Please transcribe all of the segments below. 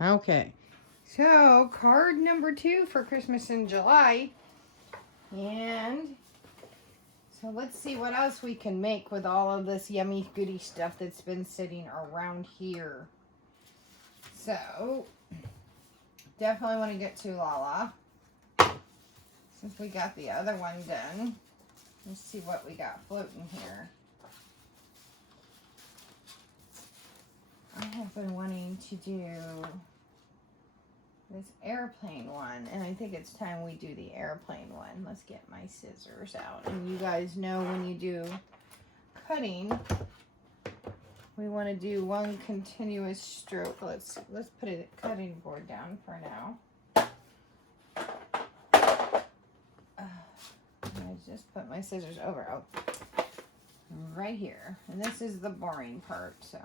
Okay. So, card number 2 for Christmas in July. And so let's see what else we can make with all of this yummy goody stuff that's been sitting around here. So, definitely want to get to LaLa. Since we got the other one done. Let's see what we got floating here. I have been wanting to do this airplane one, and I think it's time we do the airplane one. Let's get my scissors out. And you guys know when you do cutting, we want to do one continuous stroke. Let's put a cutting board down for now. I just put my scissors over. Oh, right here. And this is the boring part, so.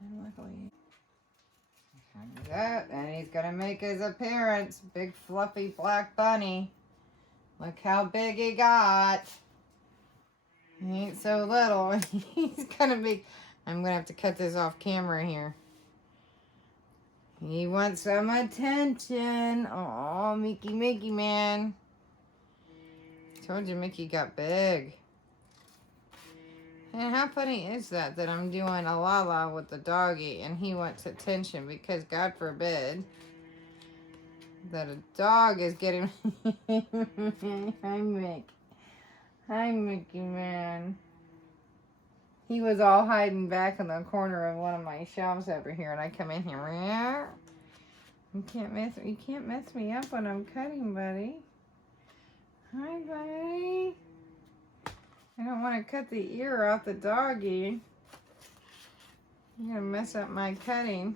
And luckily, that, and he's gonna make his appearance. Big fluffy black bunny. Look how big he got. He ain't so little. He's gonna be. I'm gonna have to cut this off camera here. He wants some attention. Oh, Mickey man. Told you Mickey got big. And how funny is that I'm doing a LaLa with the doggy and he wants attention, because God forbid that a dog is getting... Hi, Mick. Hi, Mickey man. He was all hiding back in the corner of one of my shelves over here, and I come in here. You can't mess me up when I'm cutting, buddy. Hi, buddy. I don't want to cut the ear off the doggy. You're going to mess up my cutting.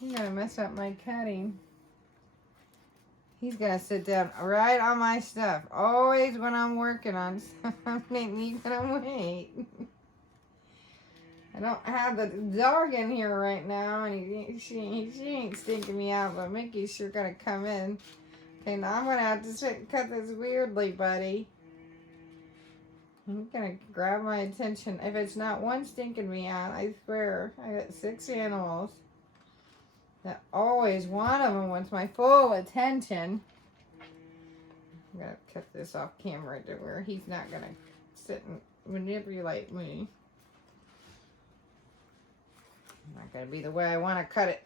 You're going to mess up my cutting. He's going to sit down right on my stuff. Always when I'm working on something, he's going to wait. I don't have the dog in here right now, and she ain't stinking me out, but Mickey's sure going to come in. Okay, now I'm going to have to sit and cut this weirdly, buddy. He's gonna grab my attention. If it's not one stinking me out, I swear, I got 6 animals that always, one of them wants my full attention. I'm gonna cut this off camera to where he's not gonna sit and manipulate me. Not gonna be the way I want to cut it.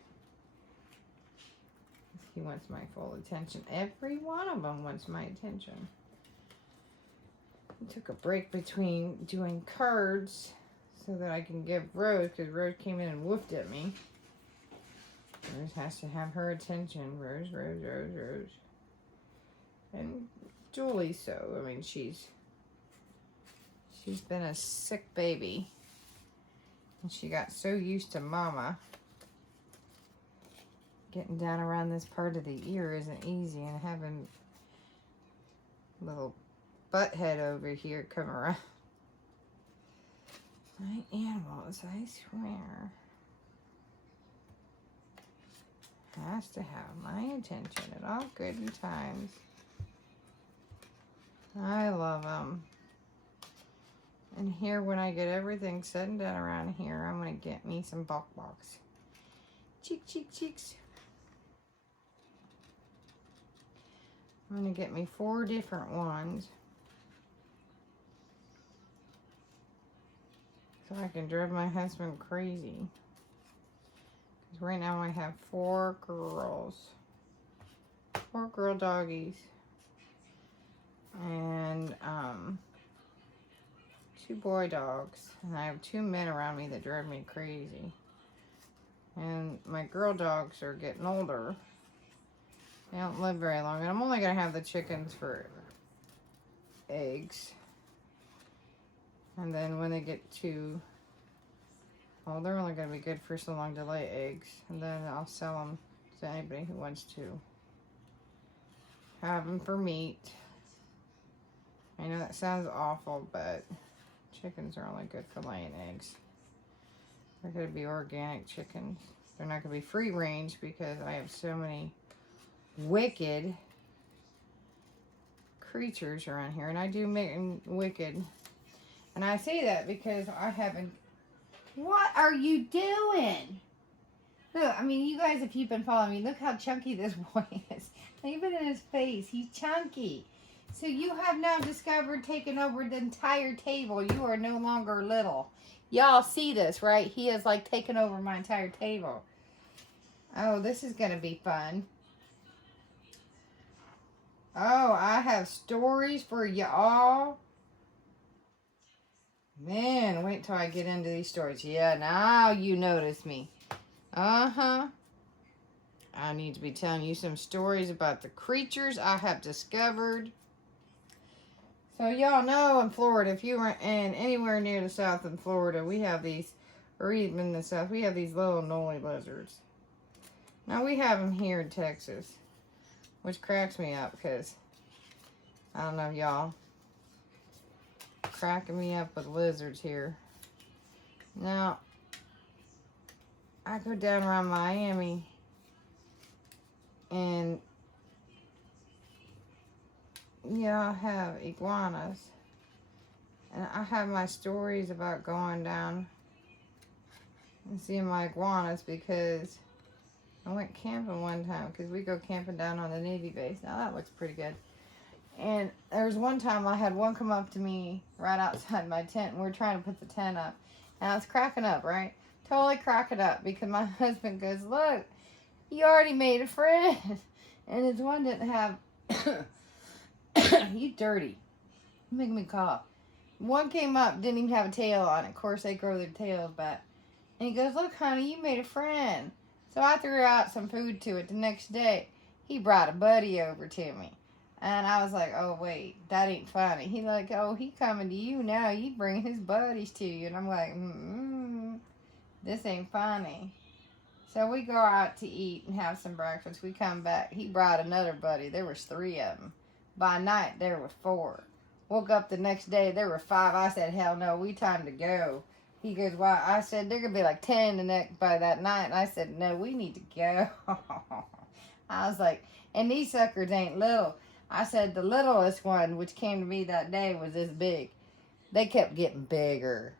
He wants my full attention. Every one of them wants my attention. I took a break between doing cards so that I can give Rose, because Rose came in and woofed at me. Rose has to have her attention. Rose. And Julie, so, I mean, she's been a sick baby. And she got so used to Mama. Getting down around this part of the ear isn't easy, and having little butt head over here come around. My animals, I swear. Has to have my attention at all good times. I love them. And here, when I get everything said and done around here, I'm going to get me some bulk box. Cheeks. I'm going to get me 4 different ones. So I can drive my husband crazy. Because right now I have 4 girls. 4 girl doggies. And 2 boy dogs. And I have 2 men around me that drive me crazy. And my girl dogs are getting older. They don't live very long. And I'm only going to have the chickens for eggs. And then when they get to, well, they're only going to be good for so long to lay eggs. And then I'll sell them to anybody who wants to have them for meat. I know that sounds awful, but chickens are only good for laying eggs. They're going to be organic chickens. They're not going to be free range because I have so many wicked creatures around here. And I do make them wicked. And I say that because I haven't... What are you doing? Look, I mean, you guys, if you've been following me, look how chunky this boy is. Even in his face, he's chunky. So you have now discovered taking over the entire table. You are no longer little. Y'all see this, right? He is like taking over my entire table. Oh, this is going to be fun. Oh, I have stories for y'all. Man, wait till I get into these stories. Yeah, now you notice me. Uh-huh. I need to be telling you some stories about the creatures I have discovered. So y'all know in Florida, if you were in anywhere near the south in Florida, we have these, or even in the south, we have these little noly lizards. Now we have them here in Texas, which cracks me up because, I don't know, y'all, cracking me up with lizards here. Now, I go down around Miami and yeah, I have iguanas. And I have my stories about going down and seeing my iguanas because I went camping one time because we go camping down on the Navy base. Now that looks pretty good. And there was one time I had one come up to me right outside my tent and we were trying to put the tent up. And I was cracking up, right? Totally cracking up because my husband goes, look, you already made a friend. And his one didn't have, you dirty. You make me cough. One came up, didn't even have a tail on it. Of course, they grow their tails back. And he goes, look, honey, you made a friend. So I threw out some food to it. The next day, he brought a buddy over to me. And I was like, oh, wait, that ain't funny. He like, oh, he coming to you now. You bring his buddies to you. And I'm like, this ain't funny. So we go out to eat and have some breakfast. We come back. He brought another buddy. There was 3 of them. By night, there were 4. Woke up the next day, there were 5. I said, hell no, we time to go. He goes, why? I said, there could be like 10 by that night. And I said, no, we need to go. I was like, and these suckers ain't little. I said, the littlest one, which came to me that day, was this big. They kept getting bigger.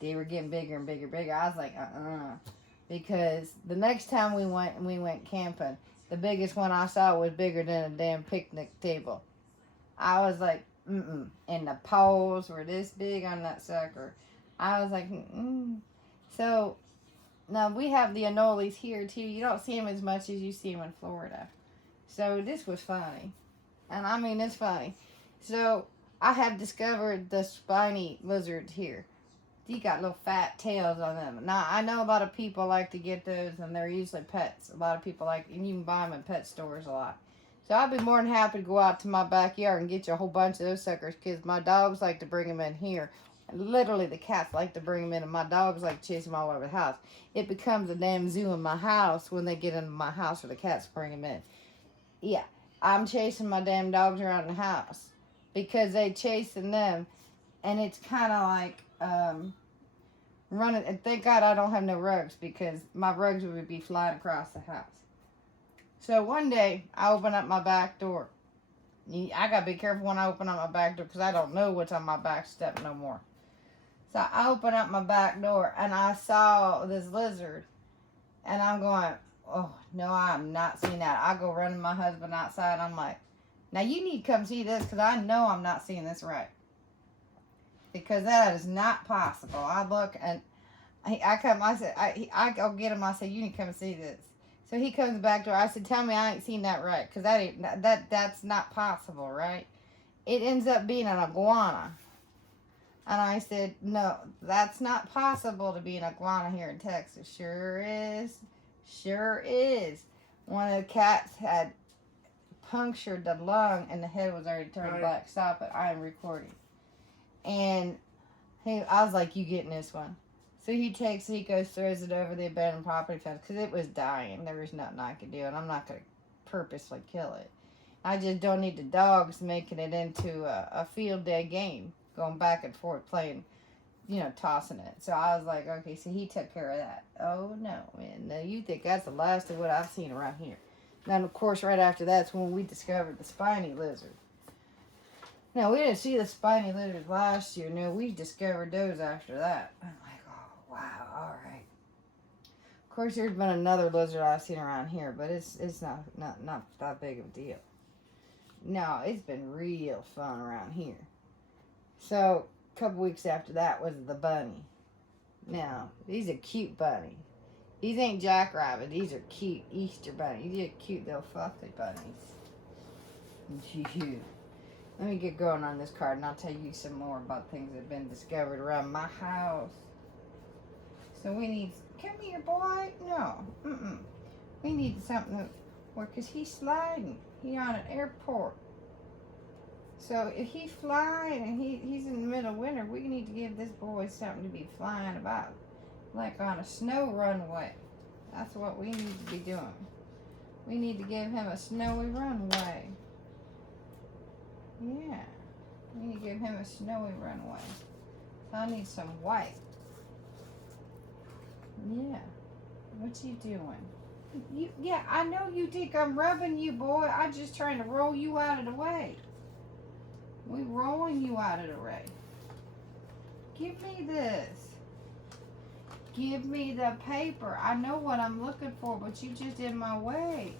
They were getting bigger and bigger and bigger. I was like, because the next time we went camping, the biggest one I saw was bigger than a damn picnic table. I was like, and the poles were this big on that sucker. I was like, So, now we have the anoles here too. You don't see them as much as you see them in Florida. So, this was funny. And I mean, it's funny. So, I have discovered the spiny lizards here. You got little fat tails on them. Now, I know a lot of people like to get those, and they're usually pets. A lot of people like, and you can buy them in pet stores a lot. So I'd be more than happy to go out to my backyard and get you a whole bunch of those suckers because my dogs like to bring them in here. And literally, the cats like to bring them in, and my dogs like to chase them all over the house. It becomes a damn zoo in my house when they get into my house or the cats bring them in. Yeah, I'm chasing my damn dogs around the house because they chasing them, and it's kind of like running. And thank God I don't have no rugs because my rugs would be flying across the house. So one day, I open up my back door. I got to be careful when I open up my back door because I don't know what's on my back step no more. So I open up my back door and I saw this lizard. And I'm going, oh, no, I'm not seeing that. I go running my husband outside. I'm like, now you need to come see this because I know I'm not seeing this right. Because that is not possible. I look and I go get him. I said, you need to come see this. So he comes back to her. I said, tell me I ain't seen that right. Because that's not possible, right? It ends up being an iguana. And I said, no, that's not possible to be an iguana here in Texas. Sure is. Sure is. One of the cats had punctured the lung and the head was already turned black. Stop it. I am recording. And I was like, you getting this one. So he goes, throws it over the abandoned property fence because it was dying. There was nothing I could do, and I'm not going to purposely kill it. I just don't need the dogs making it into a field day game, going back and forth playing, tossing it. So I was like, okay, so he took care of that. Oh, no, man. No, you think that's the last of what I've seen around here. Then, of course, right after that's when we discovered the spiny lizard. Now, we didn't see the spiny lizards last year. No, we discovered those after that. I'm like, oh, wow, all right. Of course, there's been another lizard I've seen around here, but it's not that big of a deal. No, it's been real fun around here. So, a couple weeks after that was the bunny. Now, these are cute bunnies. These ain't jackrabbit. These are cute Easter bunnies. These are cute little fluffy bunnies. Let me get going on this card and I'll tell you some more about things that have been discovered around my house. So we need, come here boy. No, we need something to work because he's sliding. He's on an airport. So if he's flying and he's in the middle of winter, we need to give this boy something to be flying about. Like on a snow runway. That's what we need to be doing. We need to give him a snowy runway. Yeah. We need to give him a snowy runway. So I need some white. Yeah. What you doing? Yeah, I know you think I'm rubbing you, boy. I'm just trying to roll you out of the way. We're rolling you out of the way. Give me this. Give me the paper. I know what I'm looking for, but you just in my way.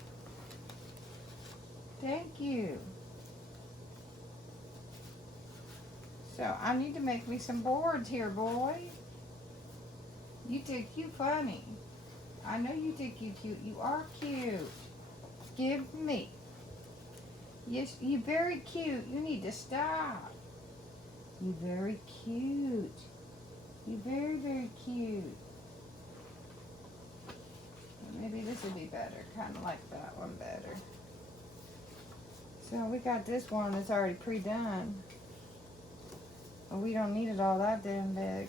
Thank you. So I need to make me some boards here, boy. You think you funny. I know you think you cute. You are cute. Give me. Yes, you very cute. You need to stop. You very cute. You very, very cute. Maybe this would be better. Kind of like that one better. So we got this one that's already pre-done. But we don't need it all that damn big.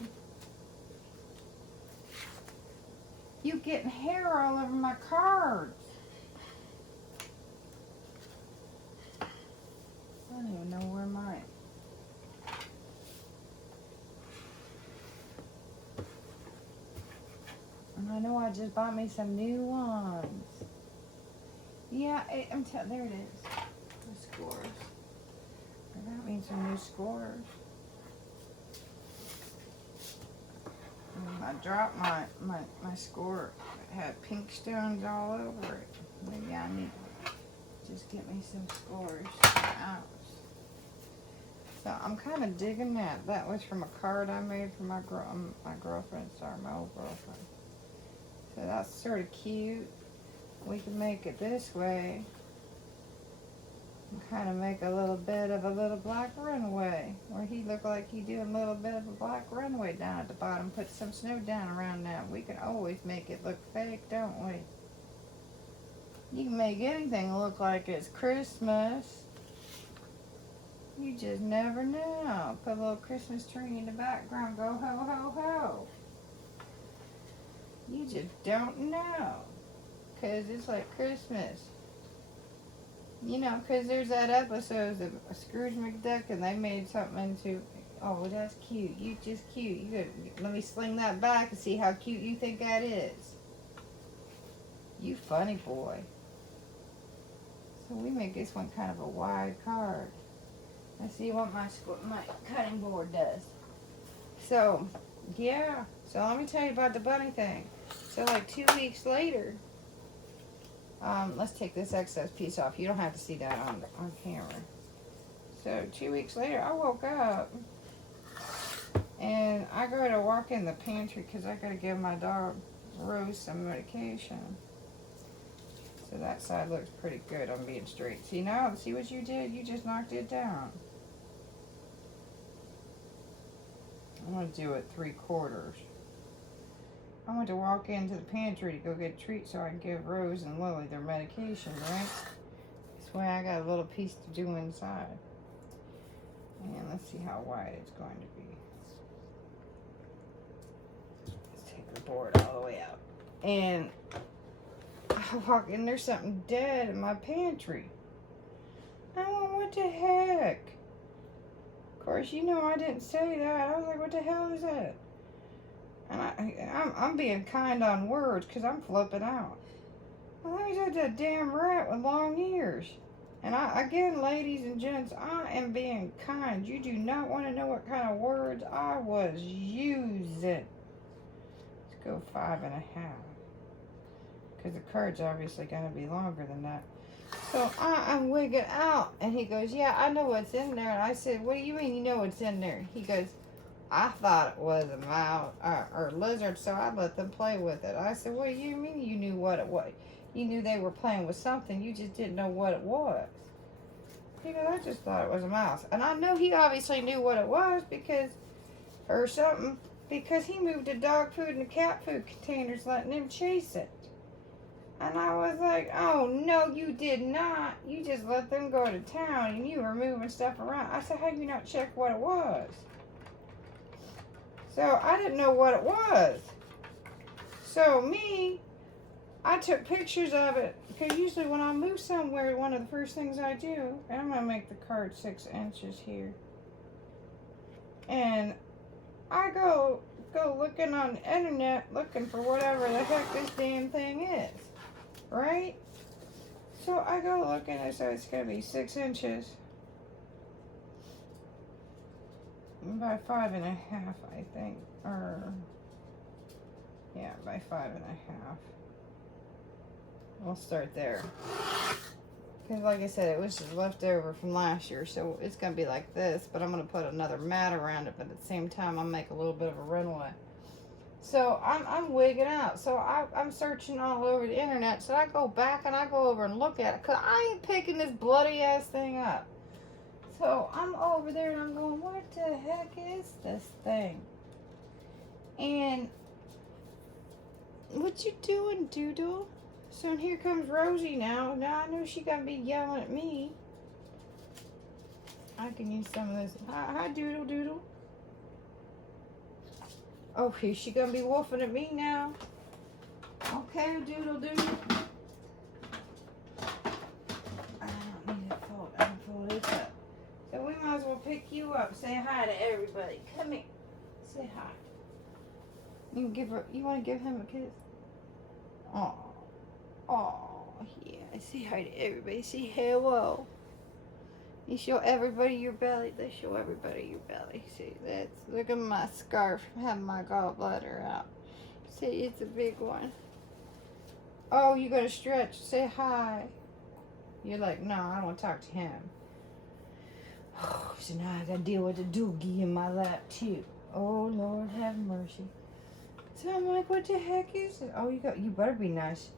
You getting hair all over my cards. I don't even know where mine. And I know I just bought me some new ones. Yeah, there it is. The scores. I got me some new scores. I dropped my score. It had pink stones all over it. Maybe I need to just get me some scores. Ouch. So I'm kind of digging that. That was from a card I made for my girlfriend. Sorry, my old girlfriend. So that's sort of cute. We can make it this way. And kind of make a little bit of a little black runway. Where he looked like he doing a little bit of a black runway down at the bottom. Put some snow down around that. We can always make it look fake, don't we? You can make anything look like it's Christmas. You just never know. Put a little Christmas tree in the background. Go ho ho ho. You just don't know. Because it's like Christmas. You know, because there's that episode of Scrooge McDuck and they made something into, oh, that's cute. You just cute. You could, let me sling that back and see how cute you think that is. You funny boy. So we make this one kind of a wide card. Let's see what my cutting board does. So, yeah. So let me tell you about the bunny thing. So like 2 weeks later, let's take this excess piece off. You don't have to see that on camera. So 2 weeks later, I woke up and I go to walk in the pantry because I got to give my dog Rose some medication. So that side looks pretty good on being straight. See now, see what you did? You just knocked it down. I'm going to do it 3/4. I went to walk into the pantry to go get treats so I can give Rose and Lily their medication, right? This way I got a little piece to do inside. And let's see how wide it's going to be. Let's take the board all the way out. And I walk in, there's something dead in my pantry. I went, what the heck? Of course, you know I didn't say that. I was like, what the hell is that? And I'm being kind on words because I'm flipping out. Well, let me say that damn rat with long ears. And again, ladies and gents, I am being kind. You do not want to know what kind of words I was using. Let's go 5.5. because the card's obviously going to be longer than that. So I'm wigging out, and he goes, yeah, I know what's in there. And I said, what do you mean you know what's in there? He goes, I thought it was a mouse or lizard, so I let them play with it. I said, what do you mean you knew what it was? You knew they were playing with something, you just didn't know what it was. He goes, I just thought it was a mouse. And I know he obviously knew what it was because, or something, because he moved the dog food and the cat food containers letting him chase it. And I was like, oh, no, you did not. You just let them go to town and you were moving stuff around. I said, how you not check what it was? So I didn't know what it was. So me, I took pictures of it. Because usually when I move somewhere, one of the first things I do, and I'm going to make the card 6 inches here. And I go looking on the internet, looking for whatever the heck this damn thing is. Right? So I go looking, and so it's going to be 6 inches by 5.5, I think. Or, yeah, by 5.5. We'll start there. Because like I said, it was just left over from last year, so it's going to be like this, but I'm going to put another mat around it, but at the same time, I'll make a little bit of a runway. So I'm wigging out. So I'm searching all over the internet. So I go back and I go over and look at it. Because I ain't picking this bloody ass thing up. So I'm over there and I'm going, what the heck is this thing? And what you doing, Doodle? So here comes Rosie now. Now I know she gonna be yelling at me. I can use some of this. Hi, Doodle Doodle. Oh, here she gonna be wolfing at me now. Okay, Doodle Doodle. I don't need to fold. I can fold this up. So we might as well pick you up. Say hi to everybody. Come here. Say hi. You can give her. You want to give him a kiss? Oh, oh, yeah. Say hi to everybody. Say hello. You show everybody your belly. Let's show everybody your belly. See, that's, look at my scarf. Having my gallbladder out. See, it's a big one. Oh, you gotta stretch. Say hi. You're like, no, I don't want to talk to him. Oh, so now I gotta deal with the doogie in my lap too. Oh, Lord have mercy. So I'm like, what the heck is it? Oh, you better be nice.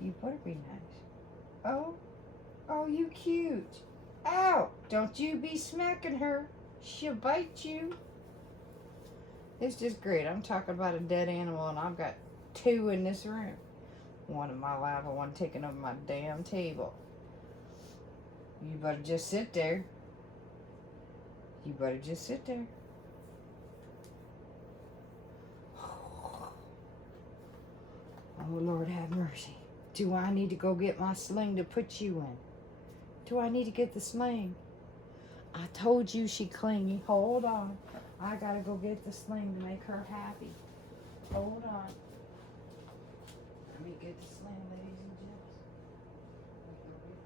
You better be nice. Oh, you cute. Ow! Don't you be smacking her. She'll bite you. It's just great. I'm talking about a dead animal, and I've got 2 in this room. One in my lap, and one taking over my damn table. You better just sit there. You better just sit there. Oh, Lord have mercy. Do I need to go get my sling to put you in? Do I need to get the sling? I told you she clingy. Hold on. I gotta go get the sling to make her happy. Hold on. Let me get the sling, ladies and gents. Let me go get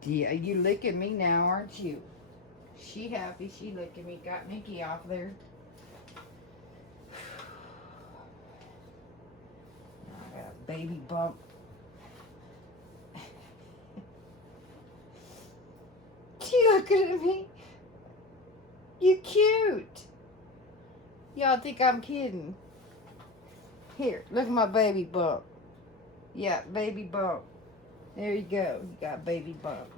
the sling. Yeah, you licking me now, aren't you? She happy. She licking me. Got Mickey off there. I got a baby bump. She looking at me. You cute. Y'all think I'm kidding. Here, look at my baby bump. Yeah, baby bump. There you go. You got baby bump.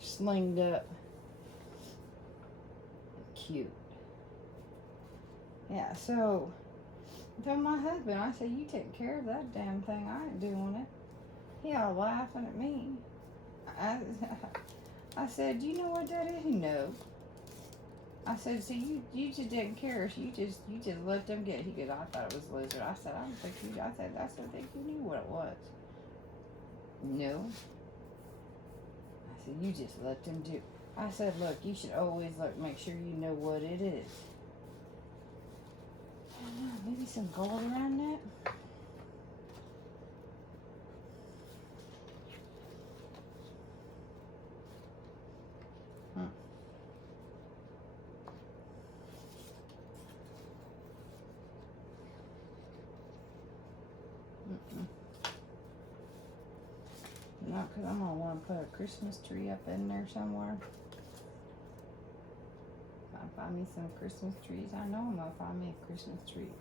Slinged up. Cute. Yeah, so I told my husband, I said, you take care of that damn thing. I ain't doing it. He all laughing at me. I said, do you know what that is? No. I said, see, you just didn't care. You just let them get it. He goes, I thought it was a lizard. I said, I don't think you. I said, think you knew what it was. No. I said, you just let them do. I said, look, you should always make sure you know what it is. I don't know, maybe some gold around that. up because I'm going to want to put a Christmas tree up in there somewhere. If I find me some Christmas trees, I know I'm going to find me a Christmas tree.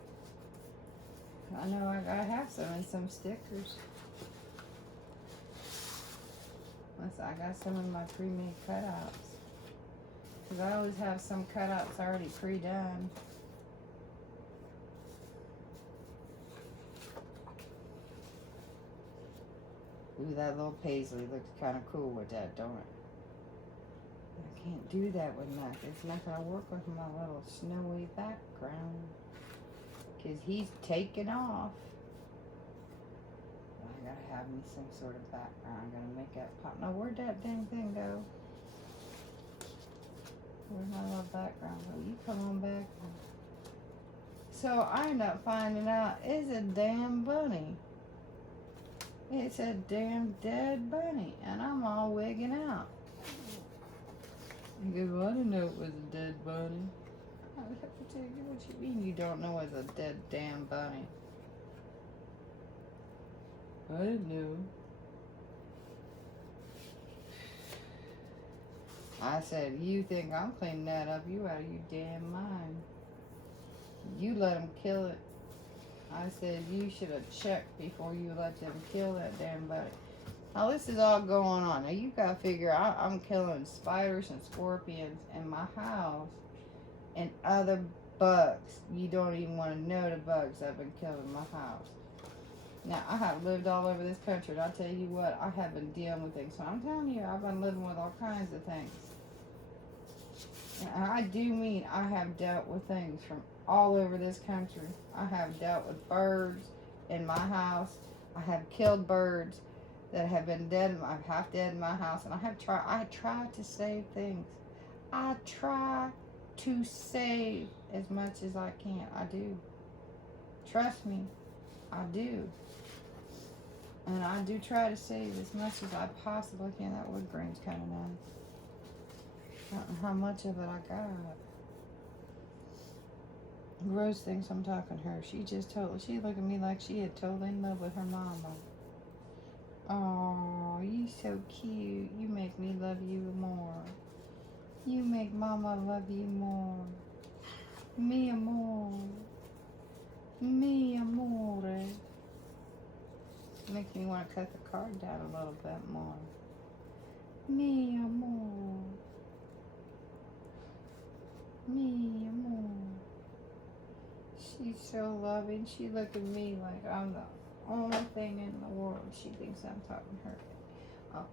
I know I got to have some and some stickers. Unless I got some of my pre-made cutouts. Because I always have some cutouts already pre-done. Ooh, that little paisley looks kind of cool with that, don't it? I can't do that with Mac. It's not going to work with my little snowy background. Because he's taking off. I got to have me some sort of background. I'm going to make that pop. Now, where'd that dang thing go? Where's my little background go? You come on back. So I end up finding out it's a damn bunny. It's a damn dead bunny, and I'm all wigging out. He goes, well, I didn't know it was a dead bunny. I have to tell you, what you mean you don't know it's a dead damn bunny? I didn't know. I said, you think I'm cleaning that up? You out of your damn mind. You let them kill it. I said, you should have checked before you let them kill that damn bunny. Now, this is all going on. Now, you got to figure out I'm killing spiders and scorpions in my house and other bugs. You don't even want to know the bugs I've been killing in my house. Now, I have lived all over this country, and I'll tell you what, I have been dealing with things. So I'm telling you, I've been living with all kinds of things. And I do mean I have dealt with things from all over this country. I have dealt with birds in my house. I have killed birds that have been dead, half dead in my house. And I try to save things. I try to save as much as I can. I do. Trust me, I do. And I do try to save as much as I possibly can. That wood grain's kind of nice. I don't know how much of it I got. Rose thinks I'm talking to her. She looked at me like she had totally in love with her mama. Oh, you so cute. You make me love you more. You make mama love you more. Mi amor. Mi amore. Makes me want to cut the card down a little bit more. Mi amor. Mi amor. She's so loving. She look at me like I'm the only thing in the world. She thinks I'm talking to her. Oh,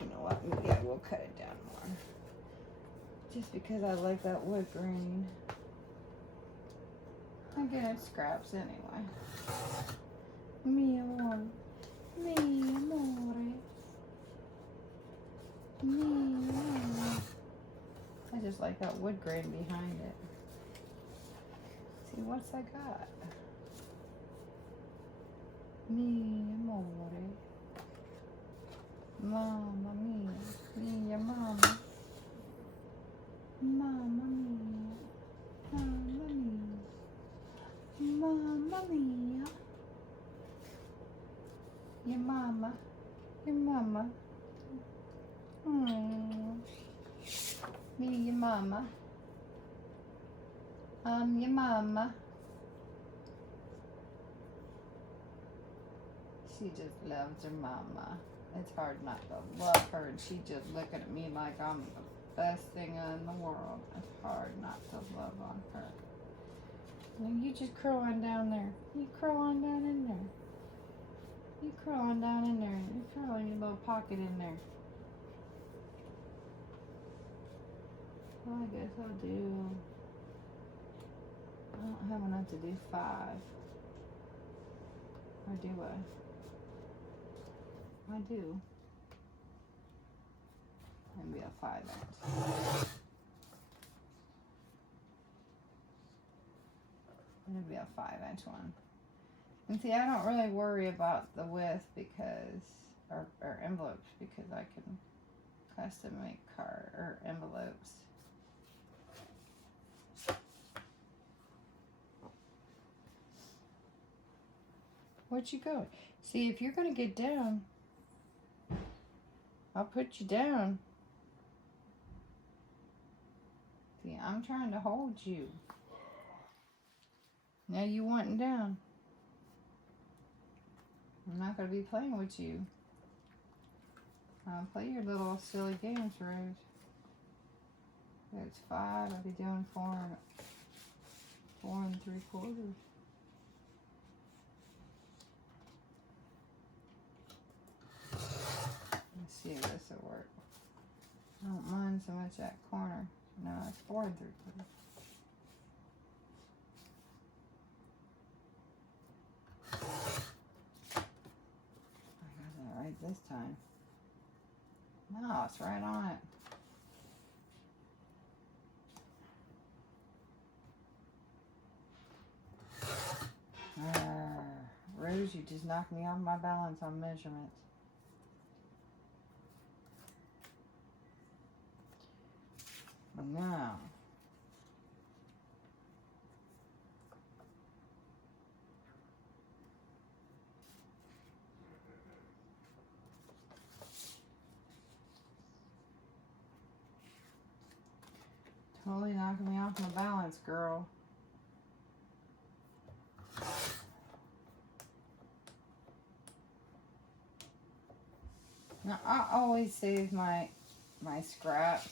you know what? Maybe I will cut it down more. Just because I like that wood grain. I'm getting scraps anyway. Mi amor. Mi amore. Mi amore. I just like that wood grain behind it. See, what's I got? Mi amore. Mamma mia. Mia mama. Mamma mia. Mamma mia. Mamma mia. Your mama. Your mama. Me, your mama. Your mama. She just loves her mama. It's hard not to love her, and she just looking at me like I'm the best thing in the world. It's hard not to love on her. Now you just curl on down there. You curl on down in there. You curl on down in there. You curl in your little pocket in there. Well, I guess I'll do. I don't have enough to do 5. Or do I? I do. Maybe a 5-inch. Maybe a 5-inch one. And see, I don't really worry about the width because, or envelopes, because I can custom make envelopes. Where'd you go? See, if you're gonna get down, I'll put you down. See, I'm trying to hold you. Now you wanting down. I'm not going to be playing with you. Play your little silly games, Rose. It's 5. I'll be doing 4 3/4. Let's see if this will work. I don't mind so much that corner. No, it's 4 3/4. I got that right this time. No, it's right on it. Rose, you just knocked me off my balance on measurements. Now, totally knocking me off my balance, girl. Now, I always save my scraps,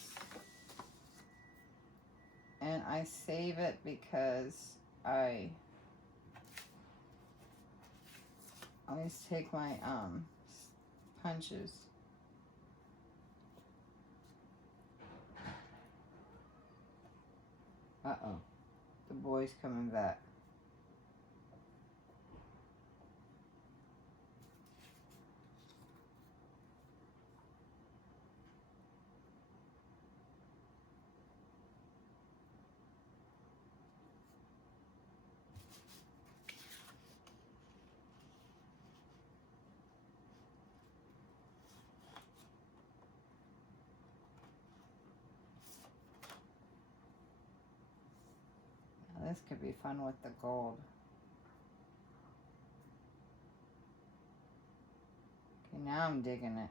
and I save it because I always take my punches. Uh-oh, the boy's coming back. Now, this could be fun with the gold. Okay, now I'm digging it.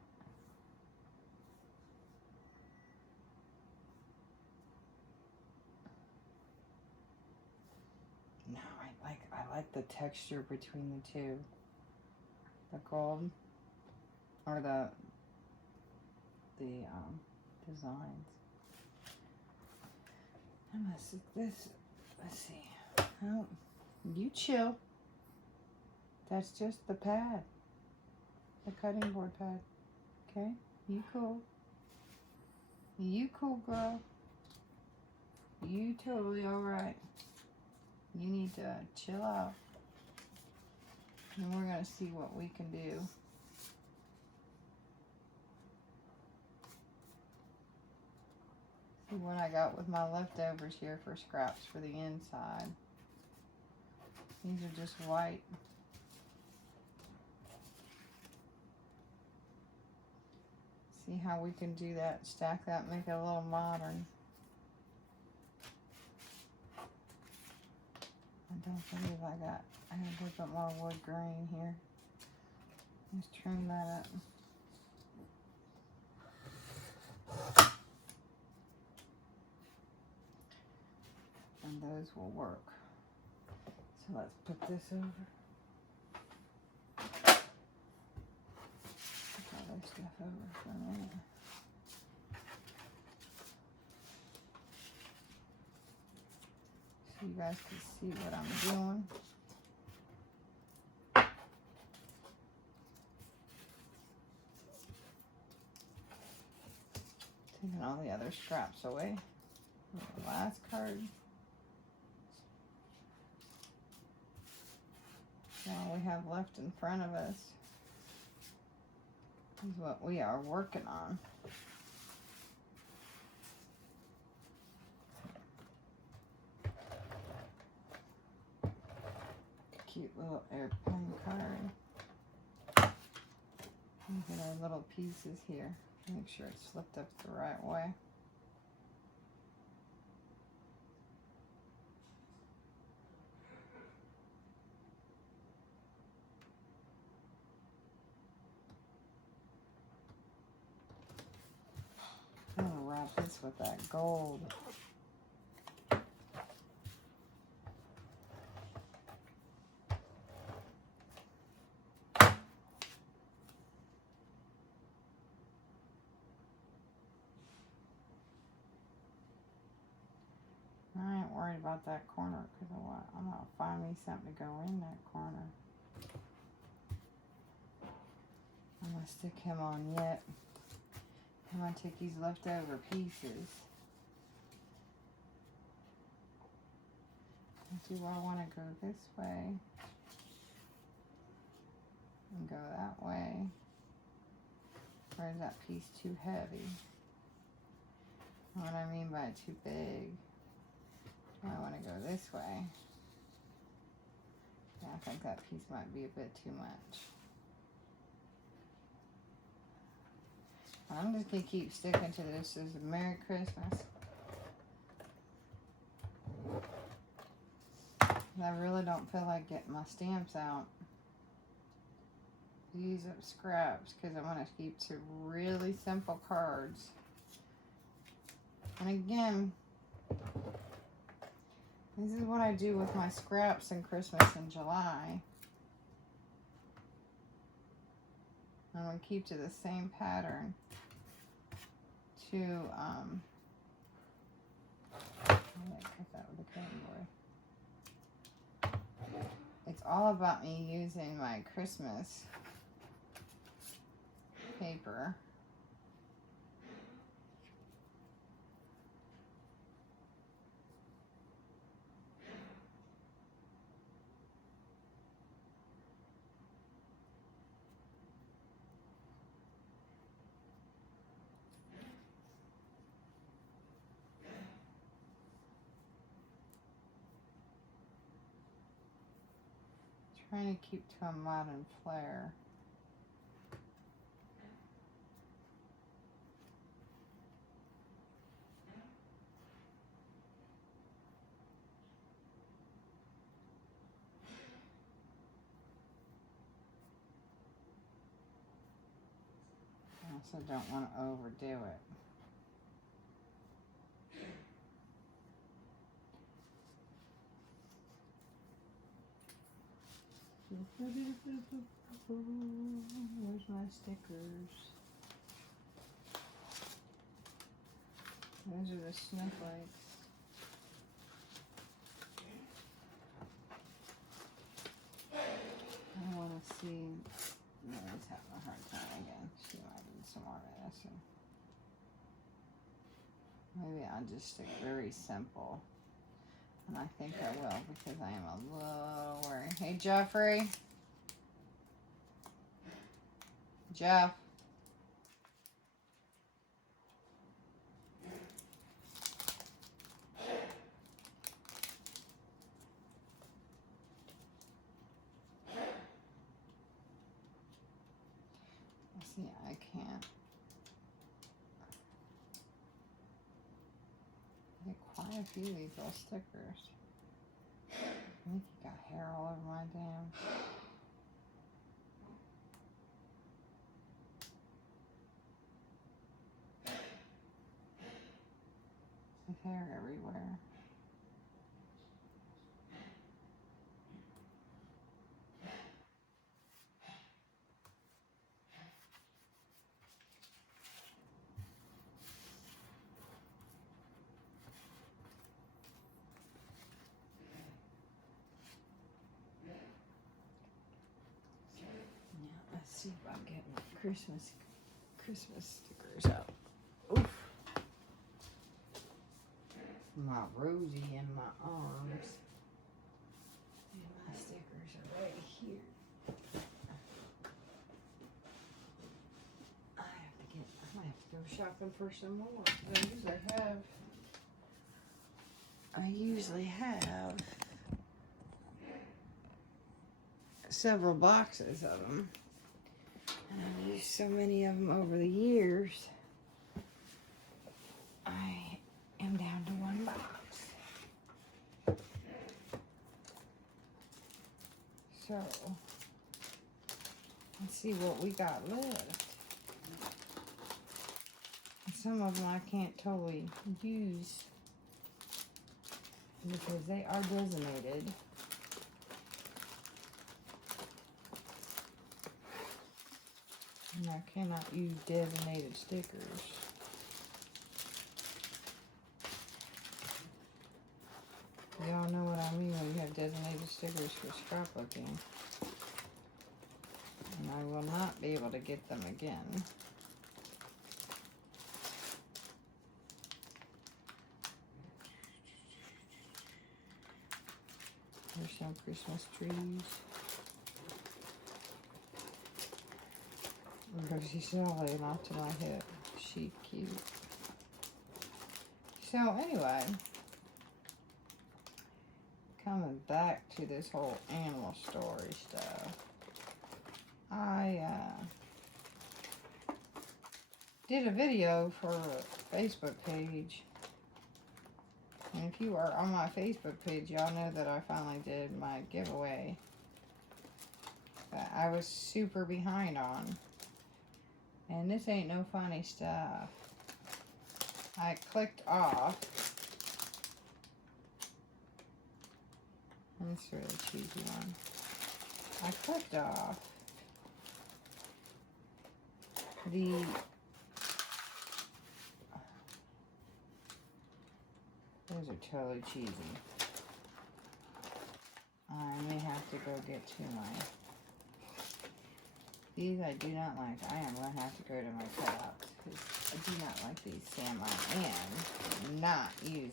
No, I like the texture between the two. The gold or the designs. I must this. Let's see. Oh, you chill. That's just the pad, the cutting board pad. Okay, you cool. You cool, girl. You totally all right. You need to chill out. And we're going to see what we can do. See what I got with my leftovers here for scraps for the inside. These are just white. See how we can do that, stack that, make it a little modern. I don't believe I got a little bit more wood grain here. Let's trim that up. And those will work. So let's put this over. Put all this stuff over for a minute. So you guys can see what I'm doing. Taking all the other scraps away. The last card. All we have left in front of us is what we are working on. Cute little airplane card. Get our little pieces here. Make sure it's flipped up the right way. this with that gold. I ain't worried about that corner because I'm going to find me something to go in that corner. I'm going to stick him on yet. I'm going to take these leftover pieces. Do I want to go this way? And go that way? Or is that piece too heavy? What I mean by too big? Do I want to go this way? Yeah, I think that piece might be a bit too much. I'm just going to keep sticking to this. This is a Merry Christmas. I really don't feel like getting my stamps out. Use up scraps because I want to keep to really simple cards. And again, this is what I do with my scraps in Christmas in July. I'm going to keep to the same pattern to, cut that with a cutting board. It's all about me using my Christmas paper. Trying to keep to a modern flair. I also don't want to overdo it. Where's my stickers? Those are the snowflakes. I want to see. Mary's having a hard time again. She might need some more medicine. Maybe I'll just stick very simple. And I think I will because I am a little worried. Hey, Jeffrey. Jeff. See, I can't get quite a few of these little stickers. I think you got hair all over my damn. There's hair everywhere. Let's see if I can get my Christmas stickers out. Oof. My Rosie in my arms. And my stickers are right here. I might have to go shopping for some more. I usually have several boxes of them. And I've used so many of them over the years. I am down to one box. So, let's see what we got left. some of them I can't totally use because they are designated. And I cannot use designated stickers. Y'all know what I mean when you have designated stickers for scrapbooking. And I will not be able to get them again. There's some Christmas trees. Because she's laying off to my hip. She cute. So anyway, coming back to this whole animal story stuff, I did a video for a Facebook page. And if you are on my Facebook page, y'all know that I finally did my giveaway that I was super behind on. And this ain't no funny stuff. I clicked off. That's a really cheesy one. I clicked off the those are totally cheesy. I may have to go get to my these I do not like. I am going to have to go to my cutouts because I do not like these Sam I am not using.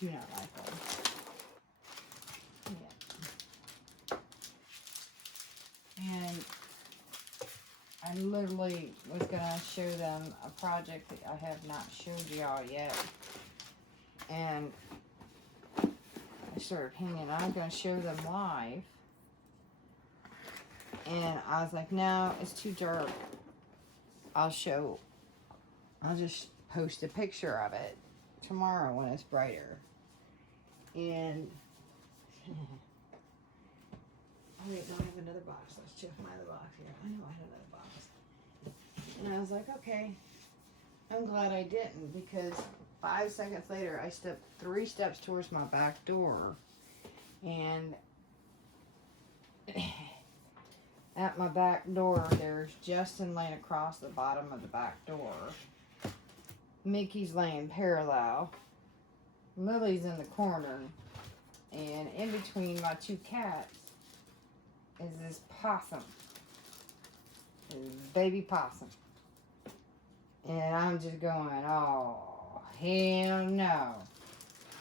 Do not like them. Yeah. And I literally was going to show them a project that I have not showed y'all yet. And I started hanging. I was going to show them live. And I was like, no, it's too dark. I'll just post a picture of it tomorrow when it's brighter. And, oh wait, no, I have another box. Let's check my other box here. I know I have another box. And I was like, okay, I'm glad I didn't because 5 seconds later, I stepped 3 steps towards my back door. And at my back door, there's Justin laying across the bottom of the back door. Mickey's laying parallel. Lily's in the corner. And in between my 2 cats is this possum. This baby possum. And I'm just going, oh, hell no.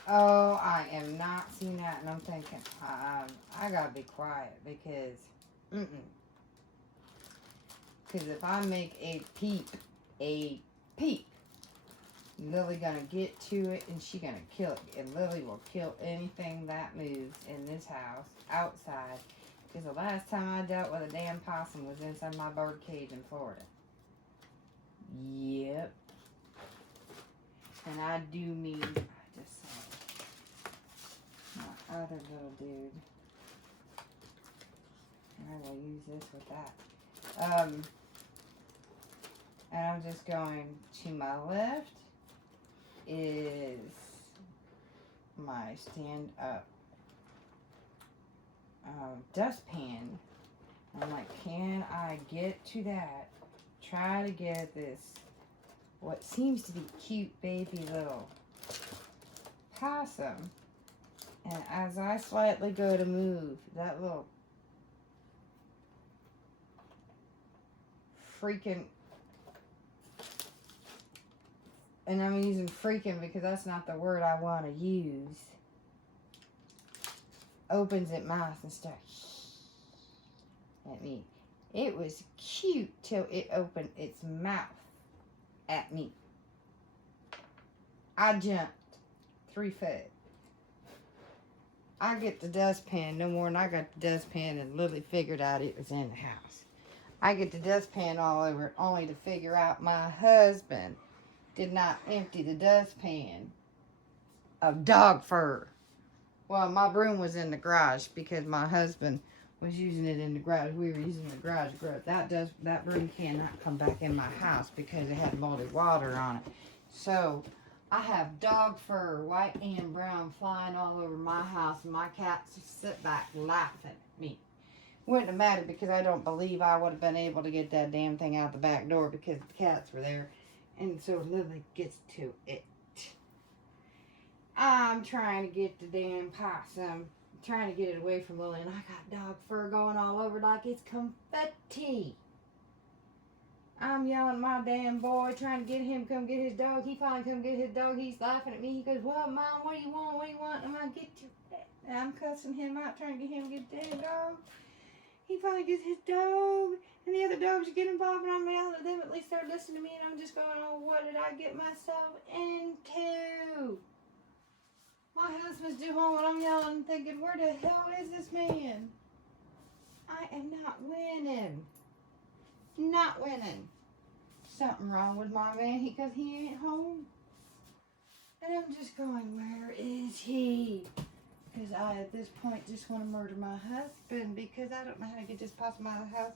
Oh, I am not seeing that. And I'm thinking, I gotta be quiet because, Because if I make a peep, Lily gonna get to it and she gonna kill it. And Lily will kill anything that moves in this house, outside. Because the last time I dealt with a damn possum was inside my bird cage in Florida. Yep. And I do mean, I just saw my other little dude. I will use this with that. And I'm just going to my left is my stand up dustpan. I'm like, can I get to that? Try to get this, what seems to be cute baby little possum. And as I slightly go to move, that little freaking, and I'm using freaking because that's not the word I want to use, opens its mouth and starts at me. It was cute till it opened its mouth at me. I jumped 3 foot. I get the dustpan no more than I got the dustpan and Lily figured out it was in the house. I get the dustpan all over it only to figure out my husband did not empty the dustpan of dog fur. Well, my broom was in the garage because my husband was using it in the garage. We were using the garage to grow. That broom cannot come back in my house because it had moldy water on it. So I have dog fur, white and brown, flying all over my house, and my cats sit back laughing at me. Wouldn't have mattered because I don't believe I would have been able to get that damn thing out the back door because the cats were there. And so Lily gets to it. I'm trying to get the damn possum, trying to get it away from Lily, and I got dog fur going all over like it's confetti. I'm yelling at my damn boy, trying to get him to come get his dog. He finally come get his dog. He's laughing at me. He goes, "What, Mom? What do you want? What do you want?" I'm going to get you. And I'm cussing him out, trying to get him to get the damn dog. He finally gets his dog, and the other dogs get involved, and I'm yelling at them. At least they're listening to me, and I'm just going, "Oh, what did I get myself into?" My husband's due home, and I'm yelling and thinking, where the hell is this man? I am not winning. Not winning. Something wrong with my man because he ain't home. And I'm just going, where is he? Because I, at this point, just want to murder my husband because I don't know how to get this possum out of the house.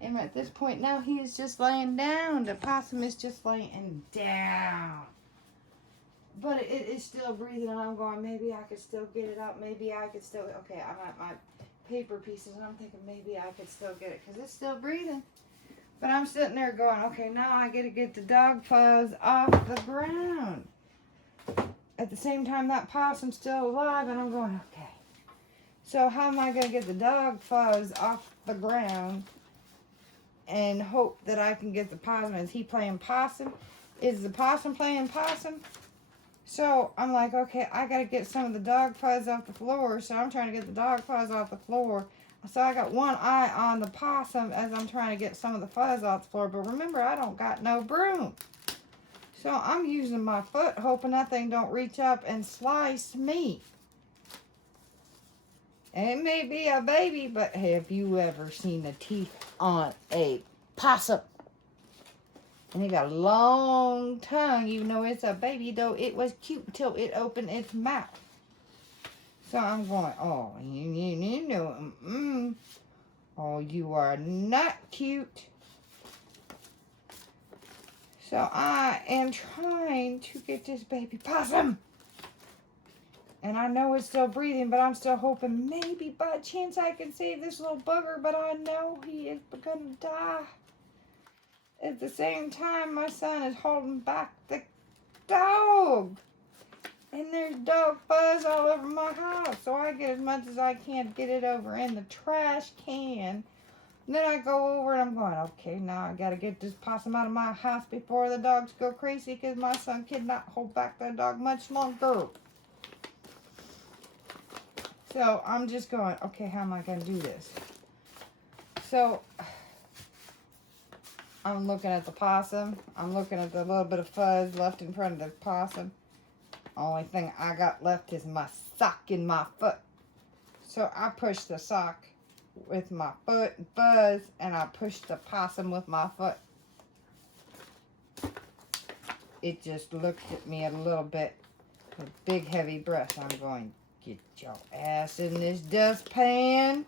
And at this point now, he is just laying down. The possum is just laying down. But it is still breathing, and I'm going, maybe I could still get it out. Maybe I could still, okay, I'm at my paper pieces, and I'm thinking maybe I could still get it because it's still breathing. But I'm sitting there going, okay, now I got to get the dog fuzz off the ground. At the same time, that possum's still alive, and I'm going, okay. So how am I going to get the dog fuzz off the ground and hope that I can get the possum? Is he playing possum? Is the possum playing possum? So I'm like, okay, I got to get some of the dog fuzz off the floor. So I'm trying to get the dog fuzz off the floor. So I got one eye on the possum as I'm trying to get some of the fuzz off the floor. But remember, I don't got no broom. So I'm using my foot, hoping that thing don't reach up and slice me. And it may be a baby, but have you ever seen the teeth on a possum? And it got a long tongue, even though it's a baby, though it was cute until it opened its mouth. So I'm going, oh, you know, oh, you are not cute. So I am trying to get this baby possum. And I know it's still breathing, but I'm still hoping maybe by chance I can save this little bugger, but I know he is going to die. At the same time, my son is holding back the dog. And there's dog fuzz all over my house. So I get as much as I can to get it over in the trash can. And then I go over and I'm going, okay, now I got to get this possum out of my house before the dogs go crazy because my son cannot hold back that dog much longer. So I'm just going, okay, how am I going to do this? So I'm looking at the possum. I'm looking at the little bit of fuzz left in front of the possum. Only thing I got left is my sock in my foot. So I push the sock with my foot and fuzz, and I push the possum with my foot. It just looked at me a little bit with big heavy breath. I'm going, get your ass in this dustpan.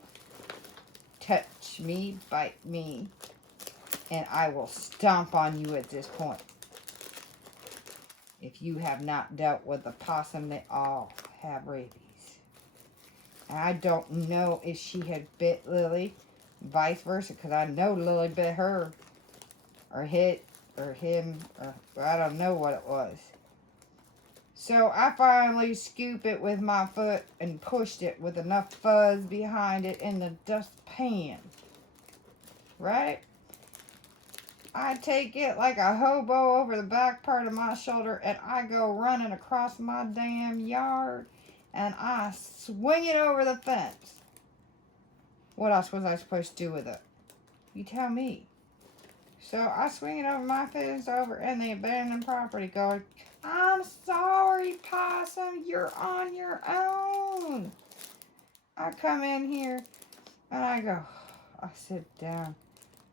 Touch me, bite me. And I will stomp on you at this point. If you have not dealt with a possum, they all have rabies. And I don't know if she had bit Lily, vice versa, because I know Lily bit her, or hit, or him, or I don't know what it was. So I finally scoop it with my foot and pushed it with enough fuzz behind it in the dustpan. Right? I take it like a hobo over the back part of my shoulder and I go running across my damn yard and I swing it over the fence. What else was I supposed to do with it? You tell me. So I swing it over my fence over in the abandoned property going, I'm sorry, possum, you're on your own. I come in here and I go, I sit down.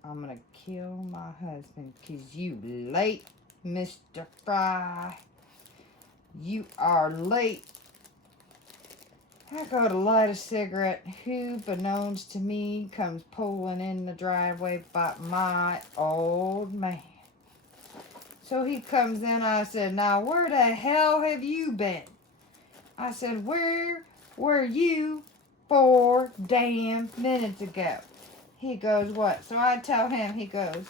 I'm going to kill my husband because you late, Mr. Fry. You are late. I go to light a cigarette. Who, beknownst to me, comes pulling in the driveway but my old man. So he comes in. I said, now where the hell have you been? I said, where were you 4 damn minutes ago? He goes, what? So I tell him, he goes,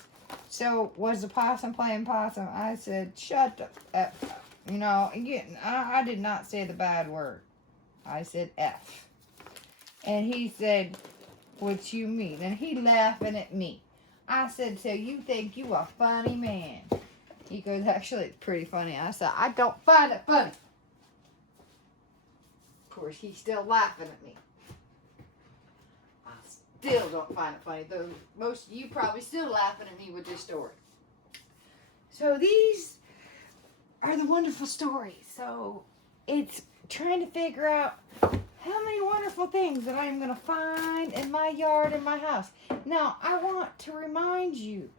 so was the possum playing possum? I said, shut the F up. You know, again, I did not say the bad word. I said F. And he said, what you mean? And he laughing at me. I said, so you think you a funny man? He goes, actually, it's pretty funny. I said, I don't find it funny. Of course, he's still laughing at me. I still don't find it funny, though most of you probably still laughing at me with this story. So these are the wonderful stories. So it's trying to figure out how many wonderful things that I'm going to find in my yard and my house. Now, I want to remind you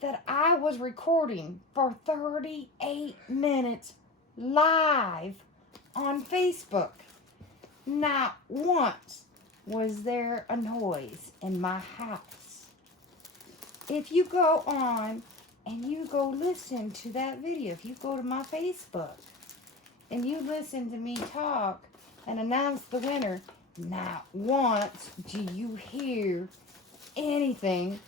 that I was recording for 38 minutes live on Facebook. Not once was there a noise in my house. If you go on and you go listen to that video, if you go to my Facebook and you listen to me talk and announce the winner, not once do you hear anything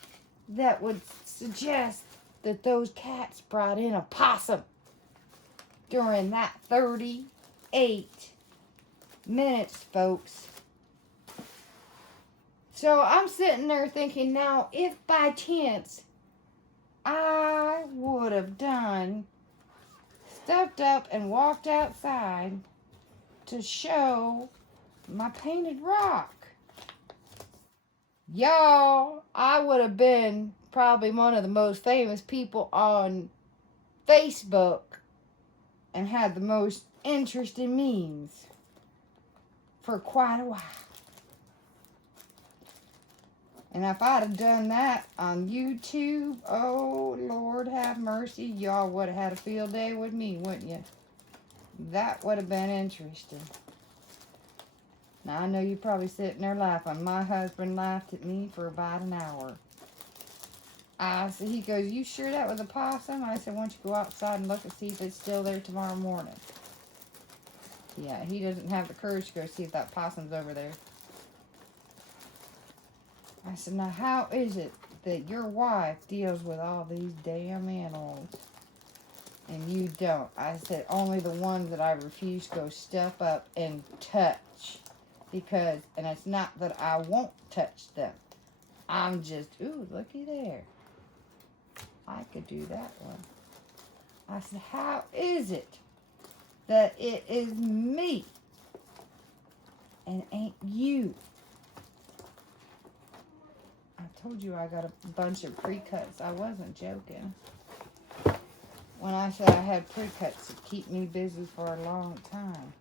that would suggest that those cats brought in a possum during that 38 minutes, folks. So I'm sitting there thinking, now, if by chance I would have stepped up and walked outside to show my painted rock, y'all, I would have been probably one of the most famous people on Facebook and had the most interesting memes for quite a while. And if I'd have done that on YouTube, oh, Lord have mercy, y'all would have had a field day with me, wouldn't you? That would have been interesting. Now, I know you're probably sitting there laughing. My husband laughed at me for about an hour. He goes, you sure that was a possum? I said, why don't you go outside and look and see if it's still there tomorrow morning? Yeah, he doesn't have the courage to go see if that possum's over there. I said, now how is it that your wife deals with all these damn animals and you don't? I said, only the ones that I refuse to go step up and touch. Because, and it's not that I won't touch them. I'm just, ooh, looky there. I could do that one. I said, how is it that it is me and ain't you? I told you I got a bunch of pre-cuts. I wasn't joking. When I said I had pre-cuts to keep me busy for a long time.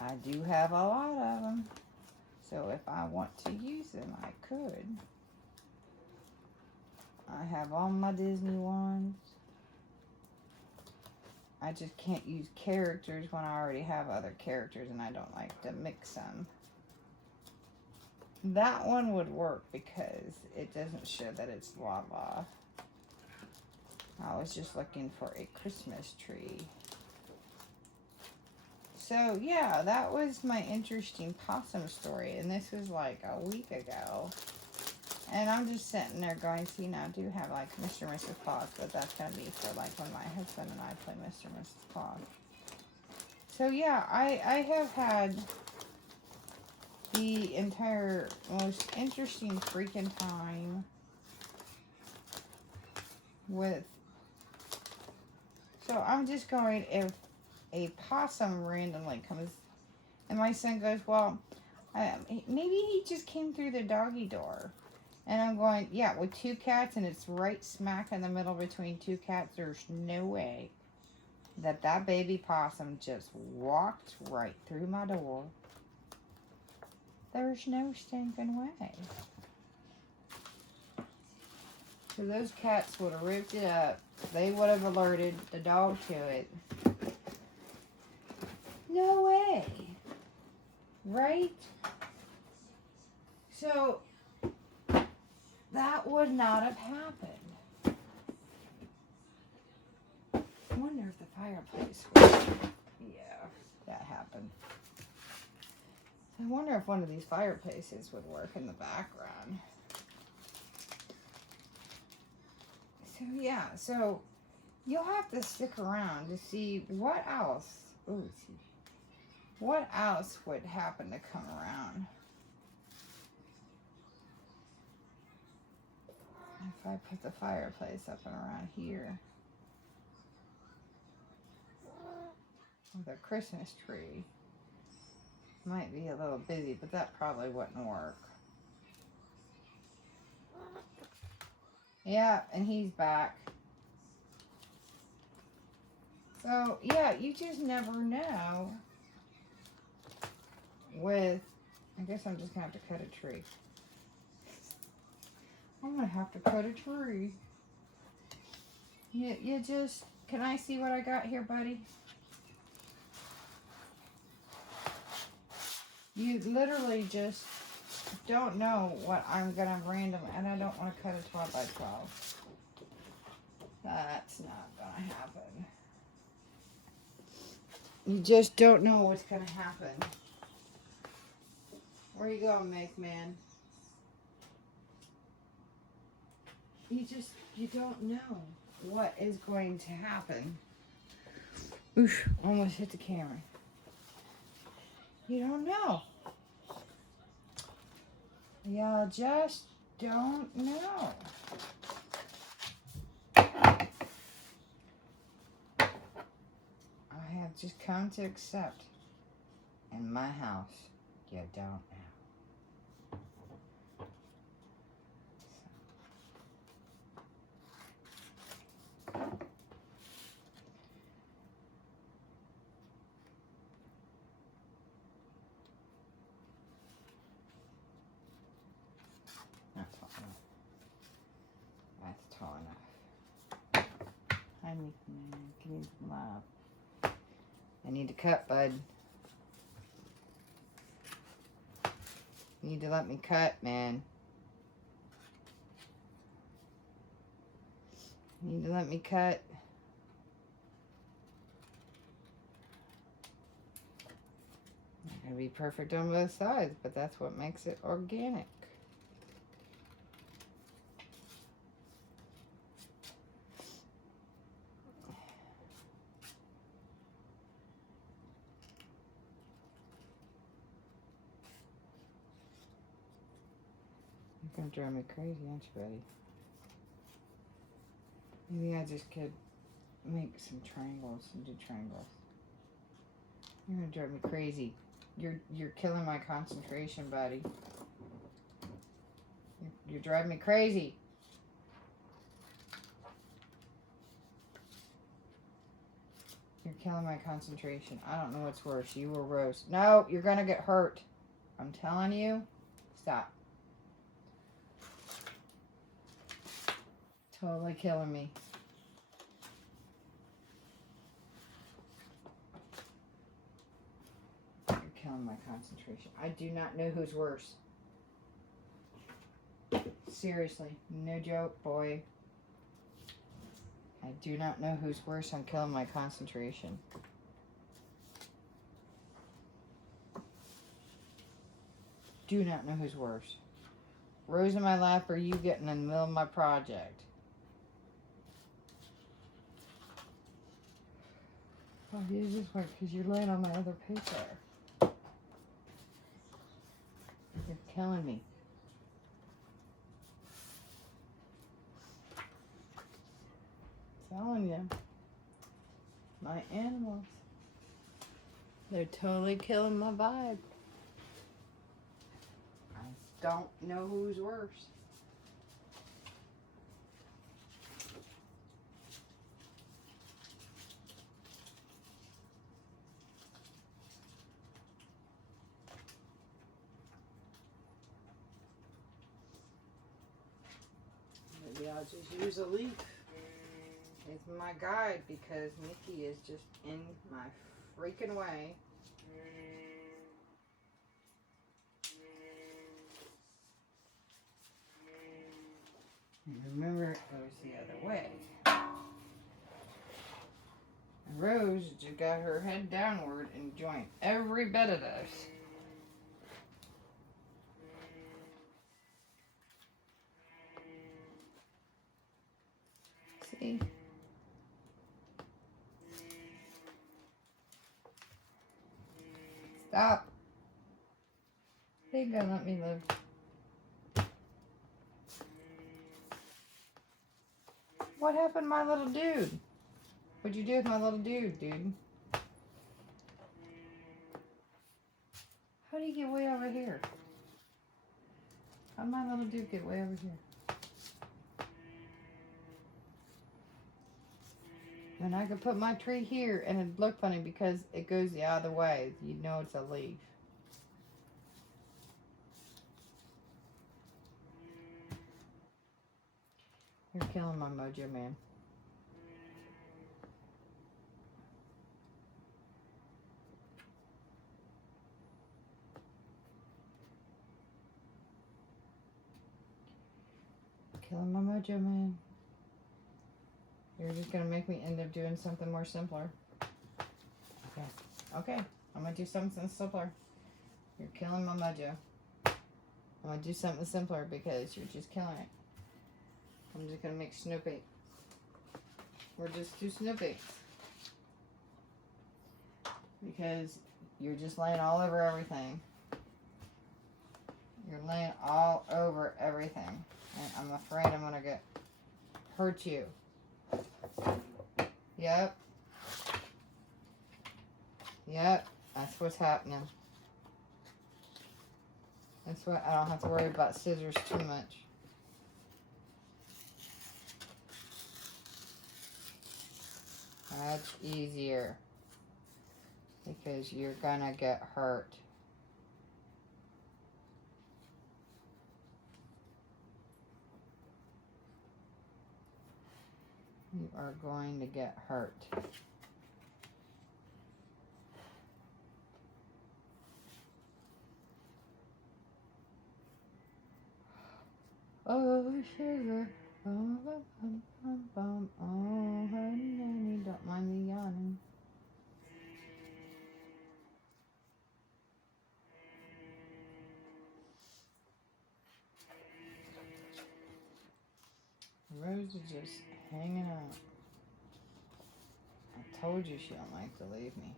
I do have a lot of them. So if I want to use them, I could. I have all my Disney ones. I just can't use characters when I already have other characters and I don't like to mix them. That one would work because it doesn't show that it's LaLa. I was just looking for a Christmas tree. So, yeah, that was my interesting possum story. And this was like a week ago. And I'm just sitting there going, see, now I do have like Mr. and Mrs. Claus, but that's going to be for like when my husband and I play Mr. and Mrs. Claus. So, yeah, I have had the entire most interesting freaking time with. So, I'm just going, if a possum randomly comes, and my son goes, well, maybe he just came through the doggy door. And I'm going, yeah, with 2 cats, and it's right smack in the middle between 2 cats, there's no way that baby possum just walked right through my door. There's no stinking way. So those cats would have ripped it up. They would have alerted the dog to it. No way. Right? So, that would not have happened. I wonder if the fireplace would. Yeah, that happened. I wonder if one of these fireplaces would work in the background. So, yeah, so you'll have to stick around to see what else. Ooh, what else would happen to come around? If I put the fireplace up and around here with a Christmas tree, might be a little busy, but that probably wouldn't work. Yeah, and he's back. So, yeah, you just never know with, I guess I'm just going to have to cut a tree. I'm going to have to cut a tree. You just, can I see what I got here, buddy? You literally just don't know what I'm going to random, and I don't want to cut a 12 by 12. That's not going to happen. You just don't know what's going to happen. Where you going, Make Man? You don't know what is going to happen. Oof, almost hit the camera. You don't know. You just don't know. I have just come to accept in my house, you don't know. Not tall enough. That's tall enough. Hi, Mickey Man. Give me some love. I need to cut, bud. You need to let me cut, man. You need to let me cut. Not gonna be perfect on both sides, but that's what makes it organic. You're gonna drive me crazy, aren't you, buddy? Maybe I just could make some triangles and do triangles. You're gonna drive me crazy. You're killing my concentration, buddy. You're driving me crazy. You're killing my concentration. I don't know what's worse, you or Rose. No, you're gonna get hurt. I'm telling you. Stop. Totally killing me. You're killing my concentration. I do not know who's worse. Seriously, no joke, boy. I do not know who's worse on killing my concentration. Do not know who's worse. Rose in my lap or you getting in the middle of my project. Oh, you just work because you're laying on my other paper. You're killing me. Telling you, my animals, they're totally killing my vibe. I don't know who's worse. Maybe I'll just use a leaf. It's my guide because Mickey is just in my freaking way. And remember, it goes the other way. Rose just got her head downward and joined every bit of this. See? Stop. They gotta let me live. What happened to my little dude? What'd you do with my little dude? How did he get way over here? How'd my little dude get way over here? And I could put my tree here and it'd look funny because it goes the other way. You know it's a leaf. You're killing my mojo, man. Killing my mojo, man. You're just gonna make me end up doing something more simpler. Okay, I'm gonna do something simpler. You're killing my mojo. I'm gonna do something simpler because you're just killing it. I'm just gonna make Snoopy. We're just too Snoopy. Because you're just laying all over everything. You're laying all over everything. And I'm afraid I'm gonna hurt you. Yep. Yep. That's what's happening. That's why I don't have to worry about scissors too much. That's easier. Because you're gonna get hurt. You are going to get hurt. Oh, sugar. Oh, bum, bum, bum. Oh, honey, honey, don't mind me yawning. Rose is just hanging out. I told you she don't like to leave me.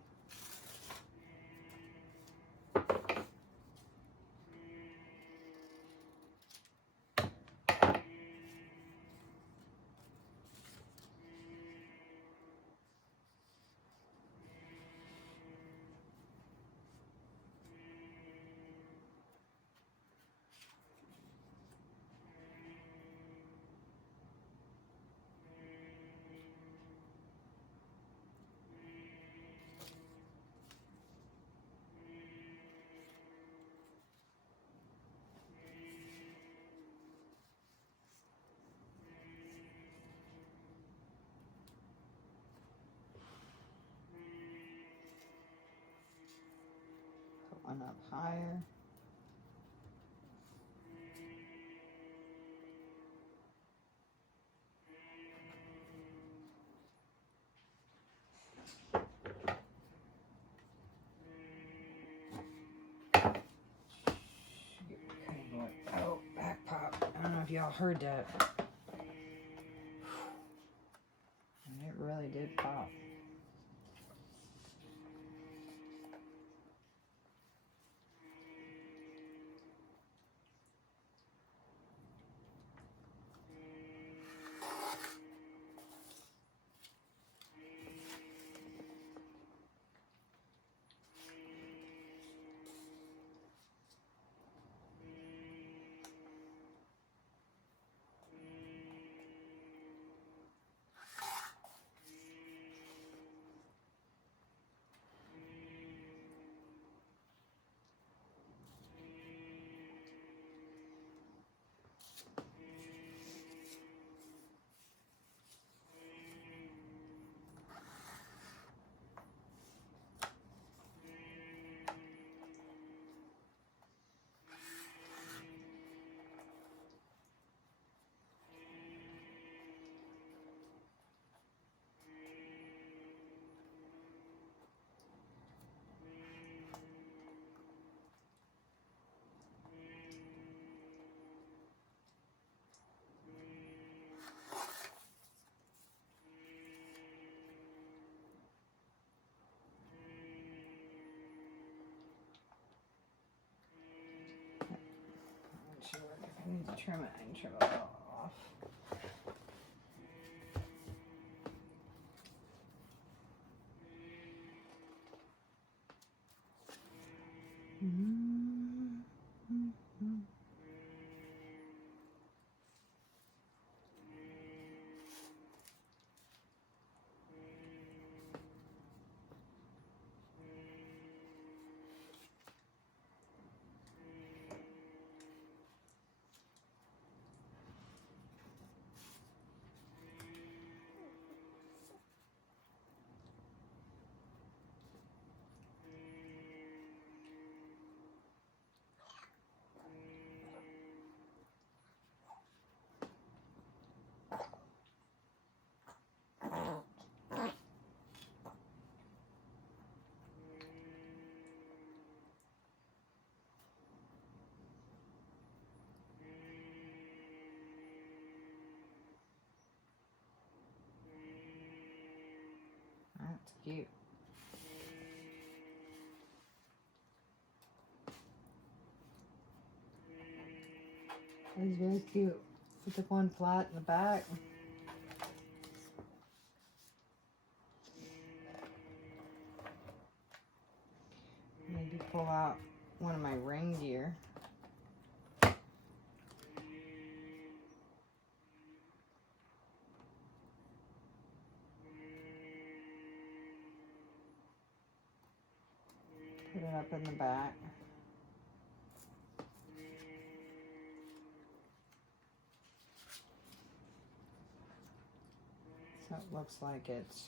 Put one up higher. Oh, back pop. I don't know if y'all heard that. And it really did pop. trim it. I can trim it all off. That's cute. It's very cute. Put the one flat in the back. Maybe pull out one of my reindeer. Put it up in the back. So it looks like it's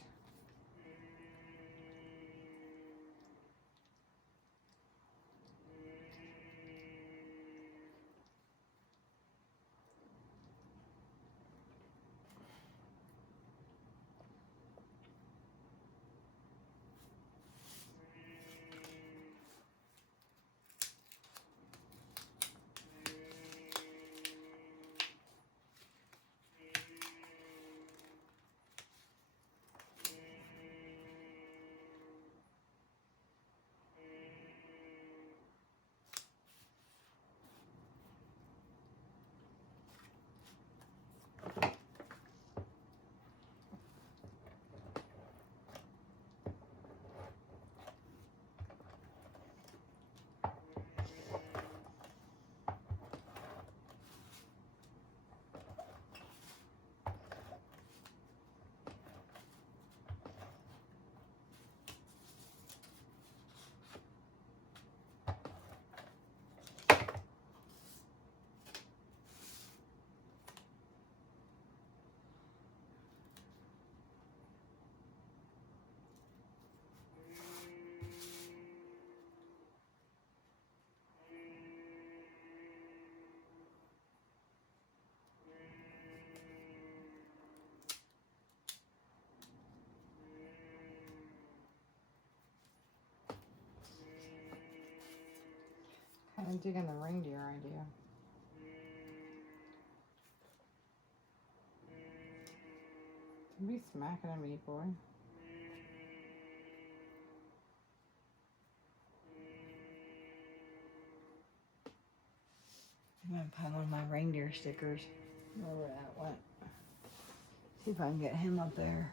kind of digging the reindeer idea. Don't be smacking at me, boy. I'm gonna pile one of my reindeer stickers. Where that went. See if I can get him up there.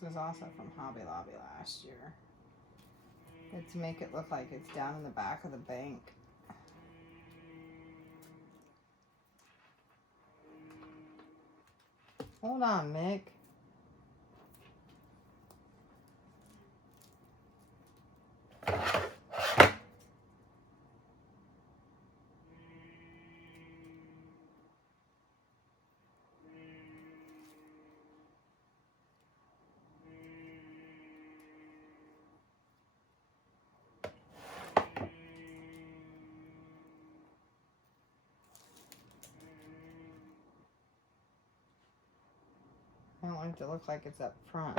This was also from Hobby Lobby last year. It's to make it look like it's down in the back of the bank. Hold on, Mick. I don't want it to look like it's up front.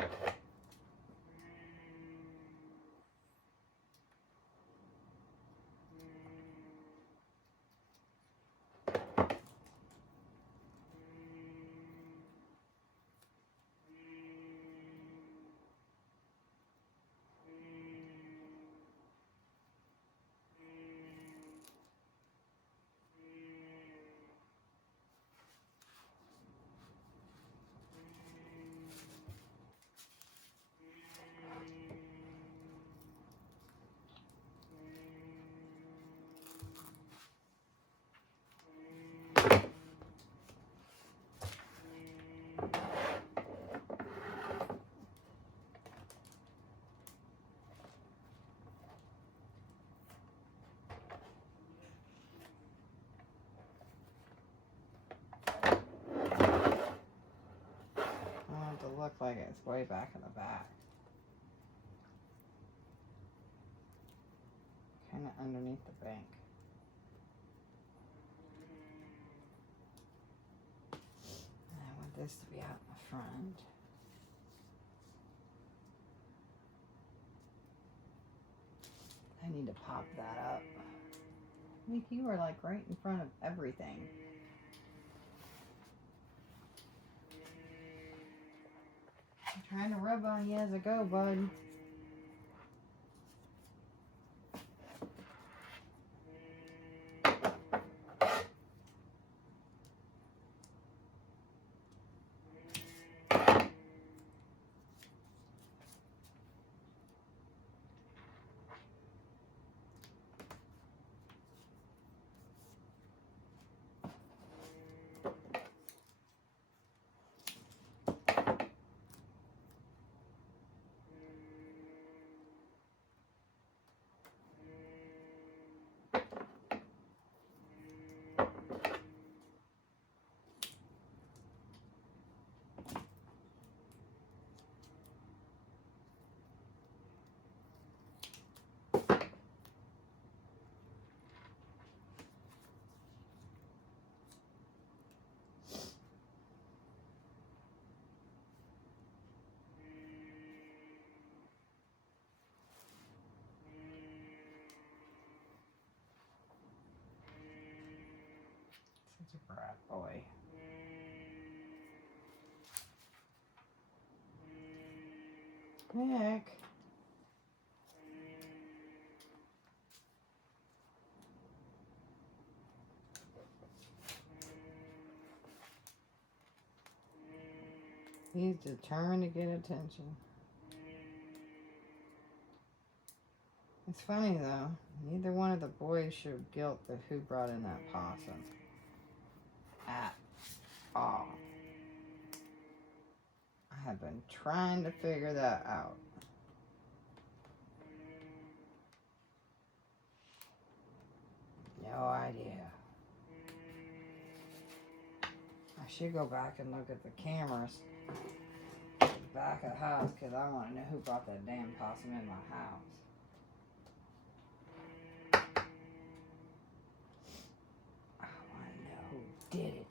I want it to look like it's way back in the back. Kind of underneath the bank. And I want this to be out in the front. I need to pop that up. Nick, you are like right in front of everything. I'm trying to rub on you as I go, bud. Such a brat boy. Nick. He's determined to get attention. It's funny though, neither one of the boys showed guilt of who brought in that possum. At all. I have been trying to figure that out. No idea. I should go back and look at the cameras at the back of the house because I want to know who brought that damn possum in my house. I want to know who did it.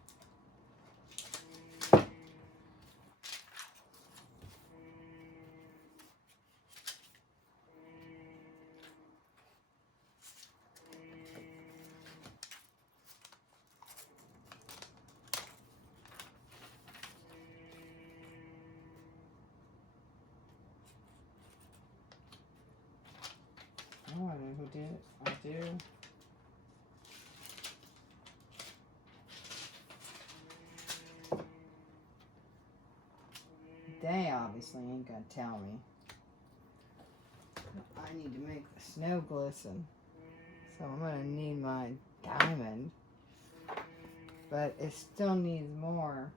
I want to know who did it. I do. They obviously ain't gonna tell me. I need to make the snow glisten. So I'm gonna need my diamond. But it still needs more.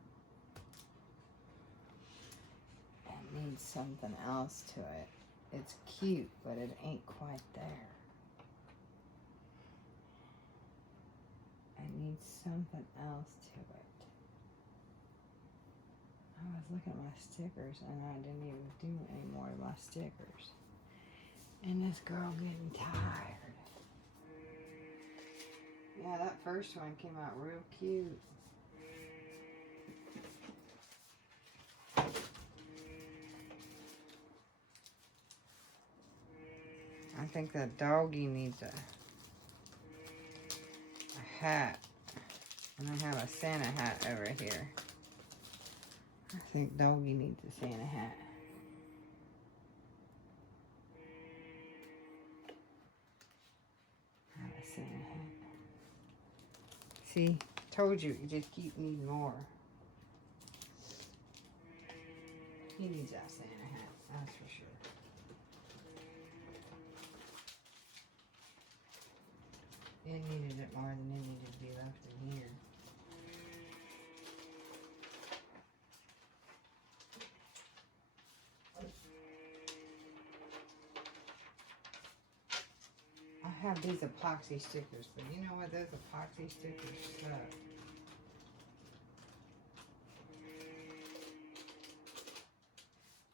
It needs something else to it. It's cute, but it ain't quite there. It needs something else to it. I was looking at my stickers and I didn't even do any more of my stickers. And this girl getting tired. Yeah, that first one came out real cute. I think that doggy needs a hat. And I have a Santa hat over here. I think doggy needs a Santa hat. I have a Santa hat. See, told you, you just keep needing more. He needs that Santa hat, that's for sure. It needed it more than it needed to be left in here. I have these epoxy stickers, but you know what? Those epoxy stickers suck.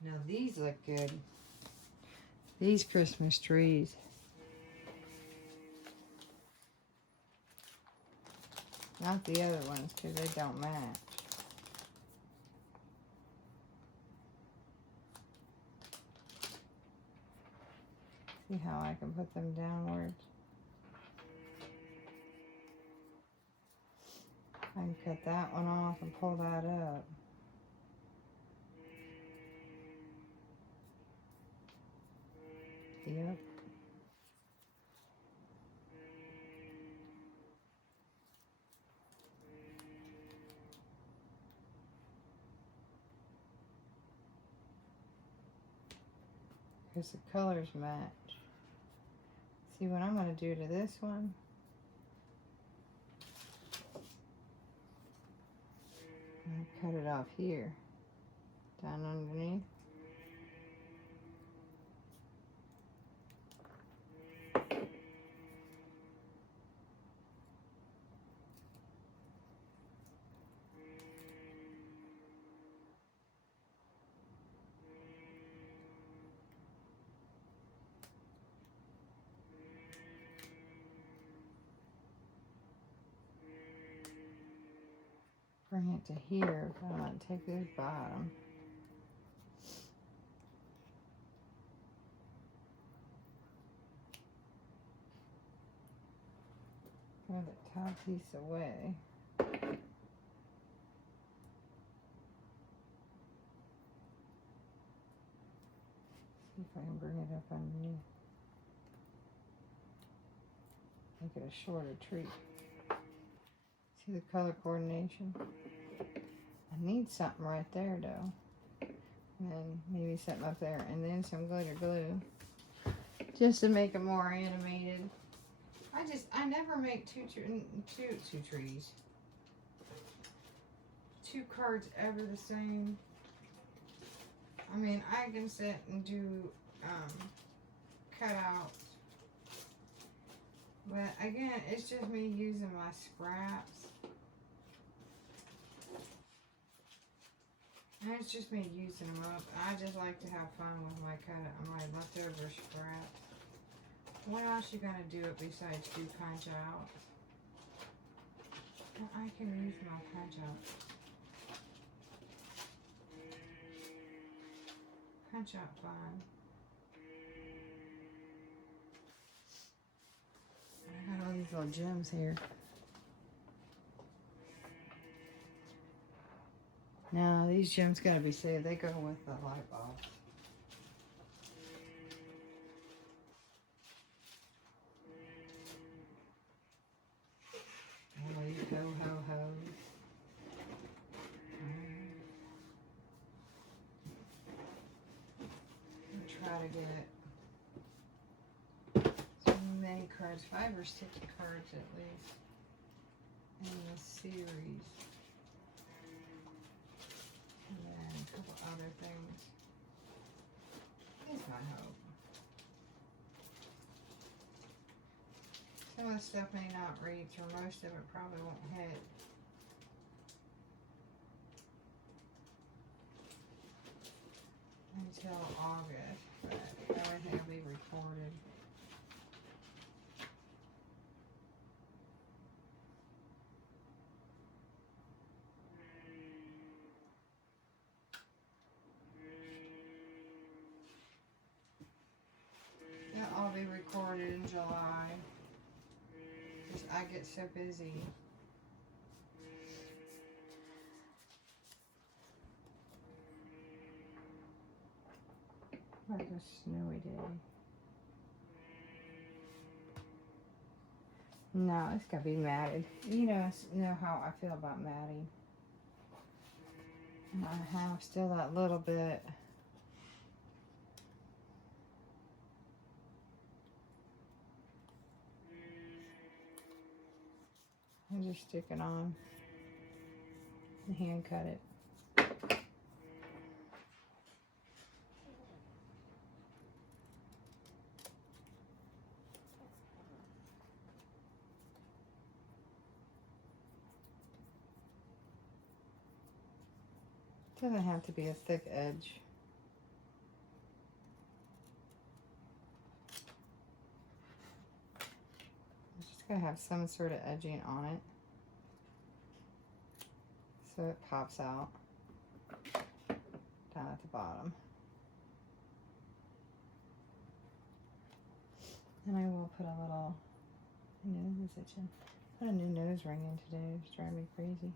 Now these look good. These Christmas trees. Not the other ones, because they don't match. See how I can put them downwards? I can cut that one off and pull that up. Yep. Because the colors match. See what I'm going to do to this one? I cut it off here. Down underneath. Bring it to here, but I'm going to take this bottom. Throw the top piece away. See if I can bring it up underneath. Make it a shorter tree. See the color coordination? I need something right there though. And then maybe something up there. And then some glitter glue. Just to make it more animated. I never make two trees. Two cards ever the same. I mean, I can sit and do cutouts. But again, it's just me using my scraps. And it's just me using them up. I just like to have fun with my my leftover scraps. What else you gonna do it besides do punch outs? Well, I can use my punch outs. Punch out fun. I got all these little gems here. Now these gems gotta be saved. They go with the light bulb. Ho, ho, ho. try to get as many cards, 5 or 6 cards at least, in this series. And then a couple other things. Is my hope. Some of the stuff may not reach, or most of it probably won't hit. Until August, but everything will be recorded. It'll all be recorded in July. Because I get so busy. Like a snowy day. No, it's gotta be matted. You know how I feel about matting. And I have still that little bit. I just stick it on and hand cut it. Doesn't have to be a thick edge. It's just gotta have some sort of edging on it so it pops out down at the bottom. And I will put a little, my nose is itching. Put a new nose ring in today. It's driving me crazy.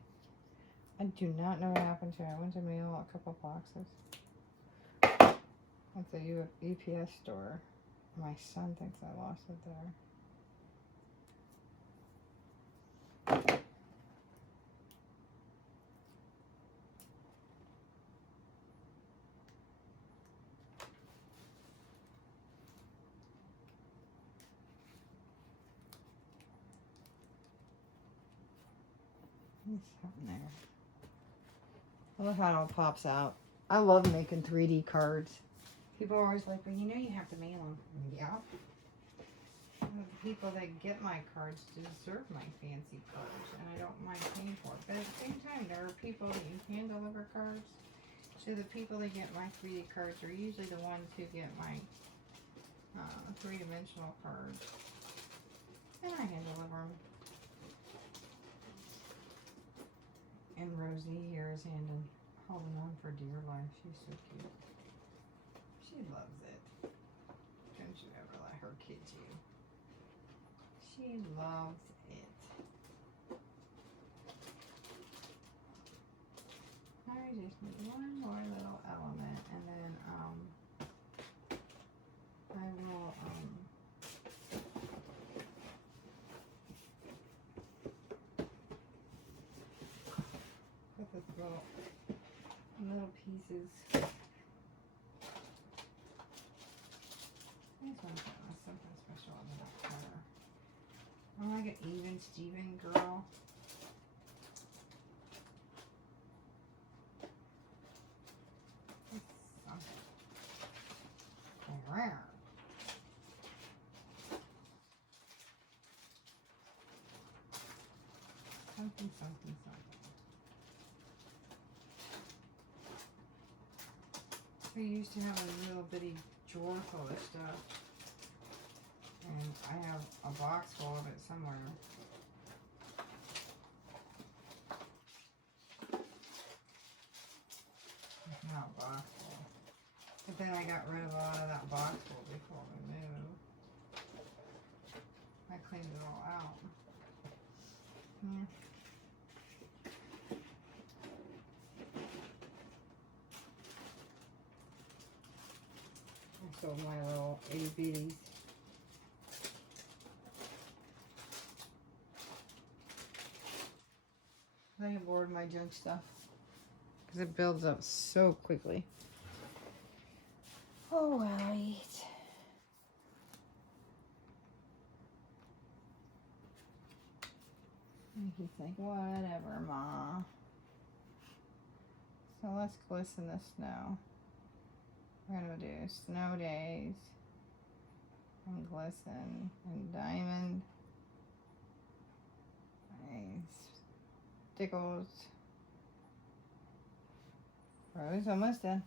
I do not know what happened to it. I went to mail a couple boxes at the UPS store. My son thinks I lost it there. There's something there. I love how it all pops out. I love making 3D cards. People are always like, well, you know you have to mail them. Yeah. The people that get my cards deserve my fancy cards, and I don't mind paying for it. But at the same time, there are people that you can deliver cards. So the people that get my 3D cards are usually the ones who get my 3-dimensional cards. And I hand deliver them. And Rosie here is holding on for dear life. She's so cute. She loves it. Don't you ever let her kid you. She loves it. I just need one more little element, and then I will put this little pieces. This one's got something special about that color. I'm like an even Steven girl. Rare. Something, something, something. I used to have a little bitty drawer full of stuff. And I have a box full of it somewhere. Not a box full. But then I got rid of a lot of that box full before we moved. I cleaned it all out. Yeah. I sold my little itty bitties. I get bored of my junk stuff because it builds up so quickly. Oh, right. And he's like, whatever, Ma. So let's glisten the snow. We're gonna do snow days and glisten and diamond. Nice. Stickles. Rose almost done.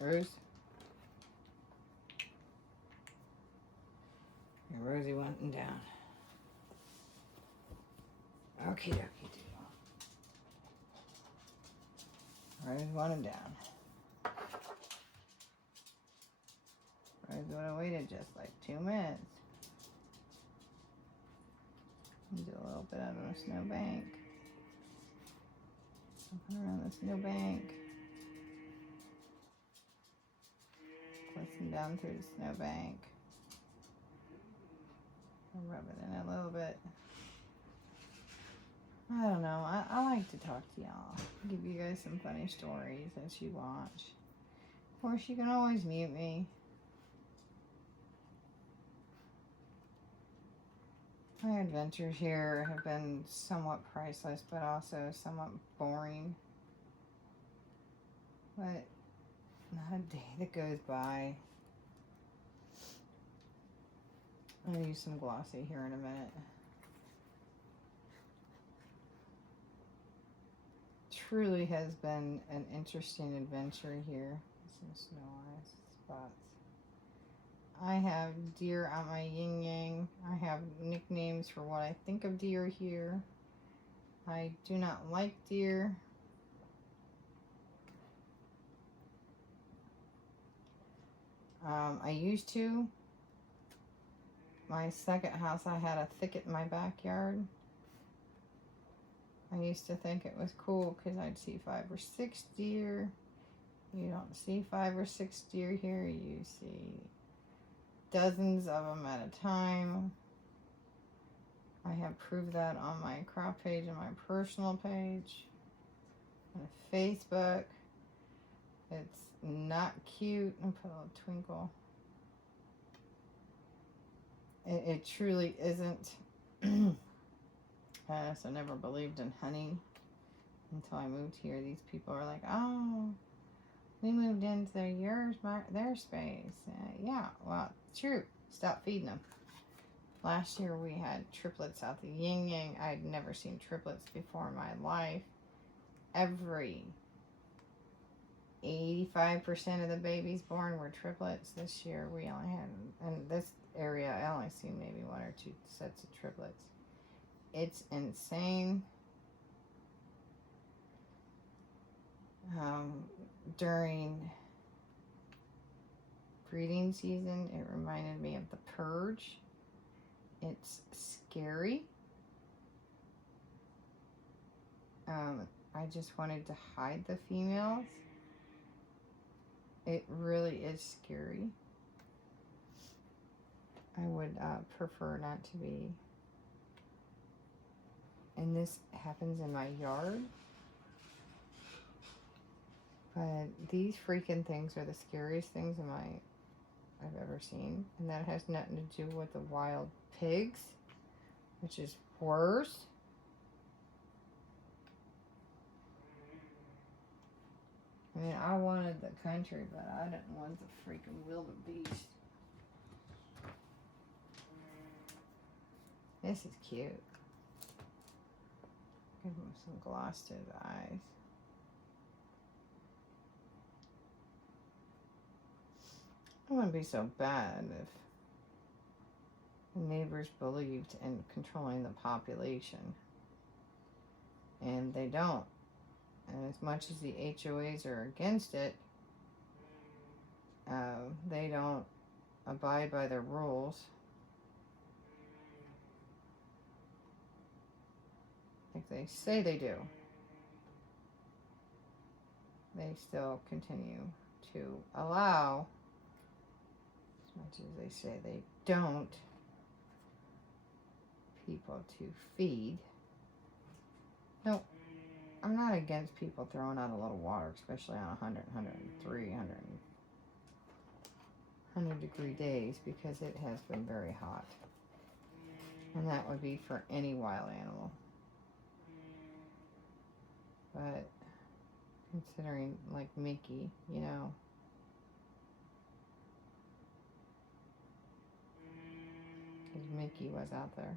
Rose. Your Rosie went and down. Okie dokie do. Rose one and down. Rose would have waited just like 2 minutes. And do a little bit out of a snowbank. Something around the snowbank. Glisten down through the snowbank. And rub it in a little bit. I don't know. I like to talk to y'all. Give you guys some funny stories as you watch. Of course, you can always mute me. My adventures here have been somewhat priceless, but also somewhat boring. But not a day that goes by. I'm going to use some glossy here in a minute. Truly has been an interesting adventure here. Some snow ice spots. I have deer on my yin yang. I have nicknames for what I think of deer here. I do not like deer. I used to. My second house, I had a thicket in my backyard. I used to think it was cool because I'd see 5 or 6 deer. You don't see 5 or 6 deer here. You see dozens of them at a time. I have proved that on my crop page and my personal page. On Facebook. It's not cute. And put a little twinkle. It truly isn't. So I never believed in hunting until I moved here. These people are like, oh, we moved into their space. Yeah, well, true. Stop feeding them. Last year we had triplets out the yin yang. I'd never seen triplets before in my life. Every 85% of the babies born were triplets. This year we only had, in this area, I only seen maybe 1 or 2 sets of triplets. It's insane. During breeding season, it reminded me of The Purge. It's scary. I just wanted to hide the females. It really is scary. I would prefer not to be. And this happens in my yard. But these freaking things are the scariest things I've ever seen. And that has nothing to do with the wild pigs, which is worse. I mean, I wanted the country, but I didn't want the freaking wildebeest. This is cute. Give him some gloss to his eyes. It wouldn't be so bad if the neighbors believed in controlling the population. And they don't. And as much as the HOAs are against it, they don't abide by their rules. Like they say they do. They still continue to allow, as much as they say they don't, people to feed No, I'm not against people throwing out a little water, especially on 100, 103, 100 degree days, because it has been very hot. And that would be for any wild animal. But considering like Mickey, you know, because Mickey was out there.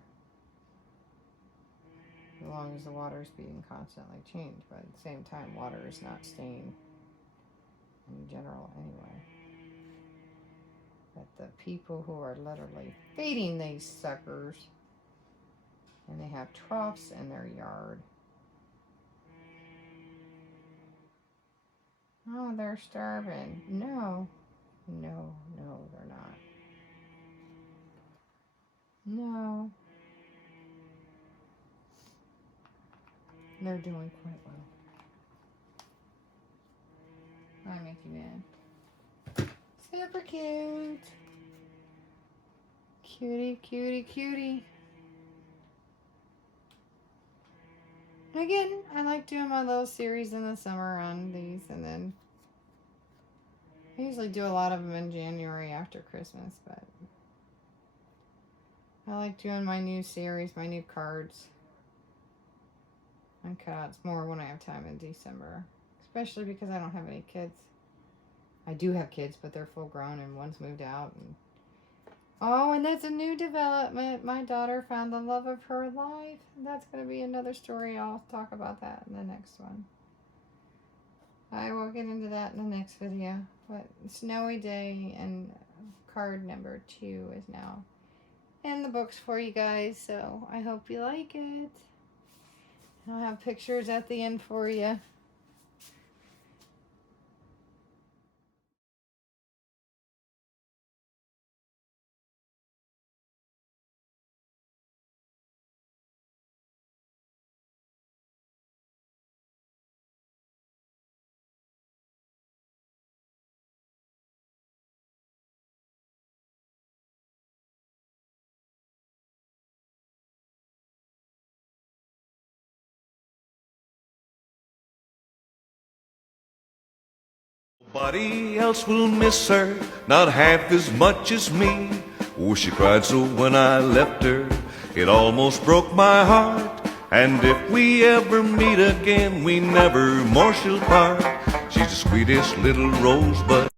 As long as the water is being constantly changed, but at the same time, water is not staying in general anyway. But the people who are literally feeding these suckers, and they have troughs in their yard. Oh, they're starving. No, no, no, they're not. No. They're doing quite well. I make you mad. Super cute. Cutie, cutie, cutie. Again, I like doing my little series in the summer on these, and then I usually do a lot of them in January after Christmas, but I like doing my new series, my new cards and cutouts more when I have time in December, especially because I don't have any kids. I do have kids, but they're full grown and one's moved out. And oh, and that's a new development. My daughter found the love of her life. That's going to be another story. I'll talk about that in the next one. I will get into that in the next video. But Snowy Day and card number 2 is now in the books for you guys. So I hope you like it. I'll have pictures at the end for you. Nobody else will miss her, not half as much as me. Oh, she cried so when I left her, it almost broke my heart. And if we ever meet again, we never more shall part. She's the sweetest little rosebud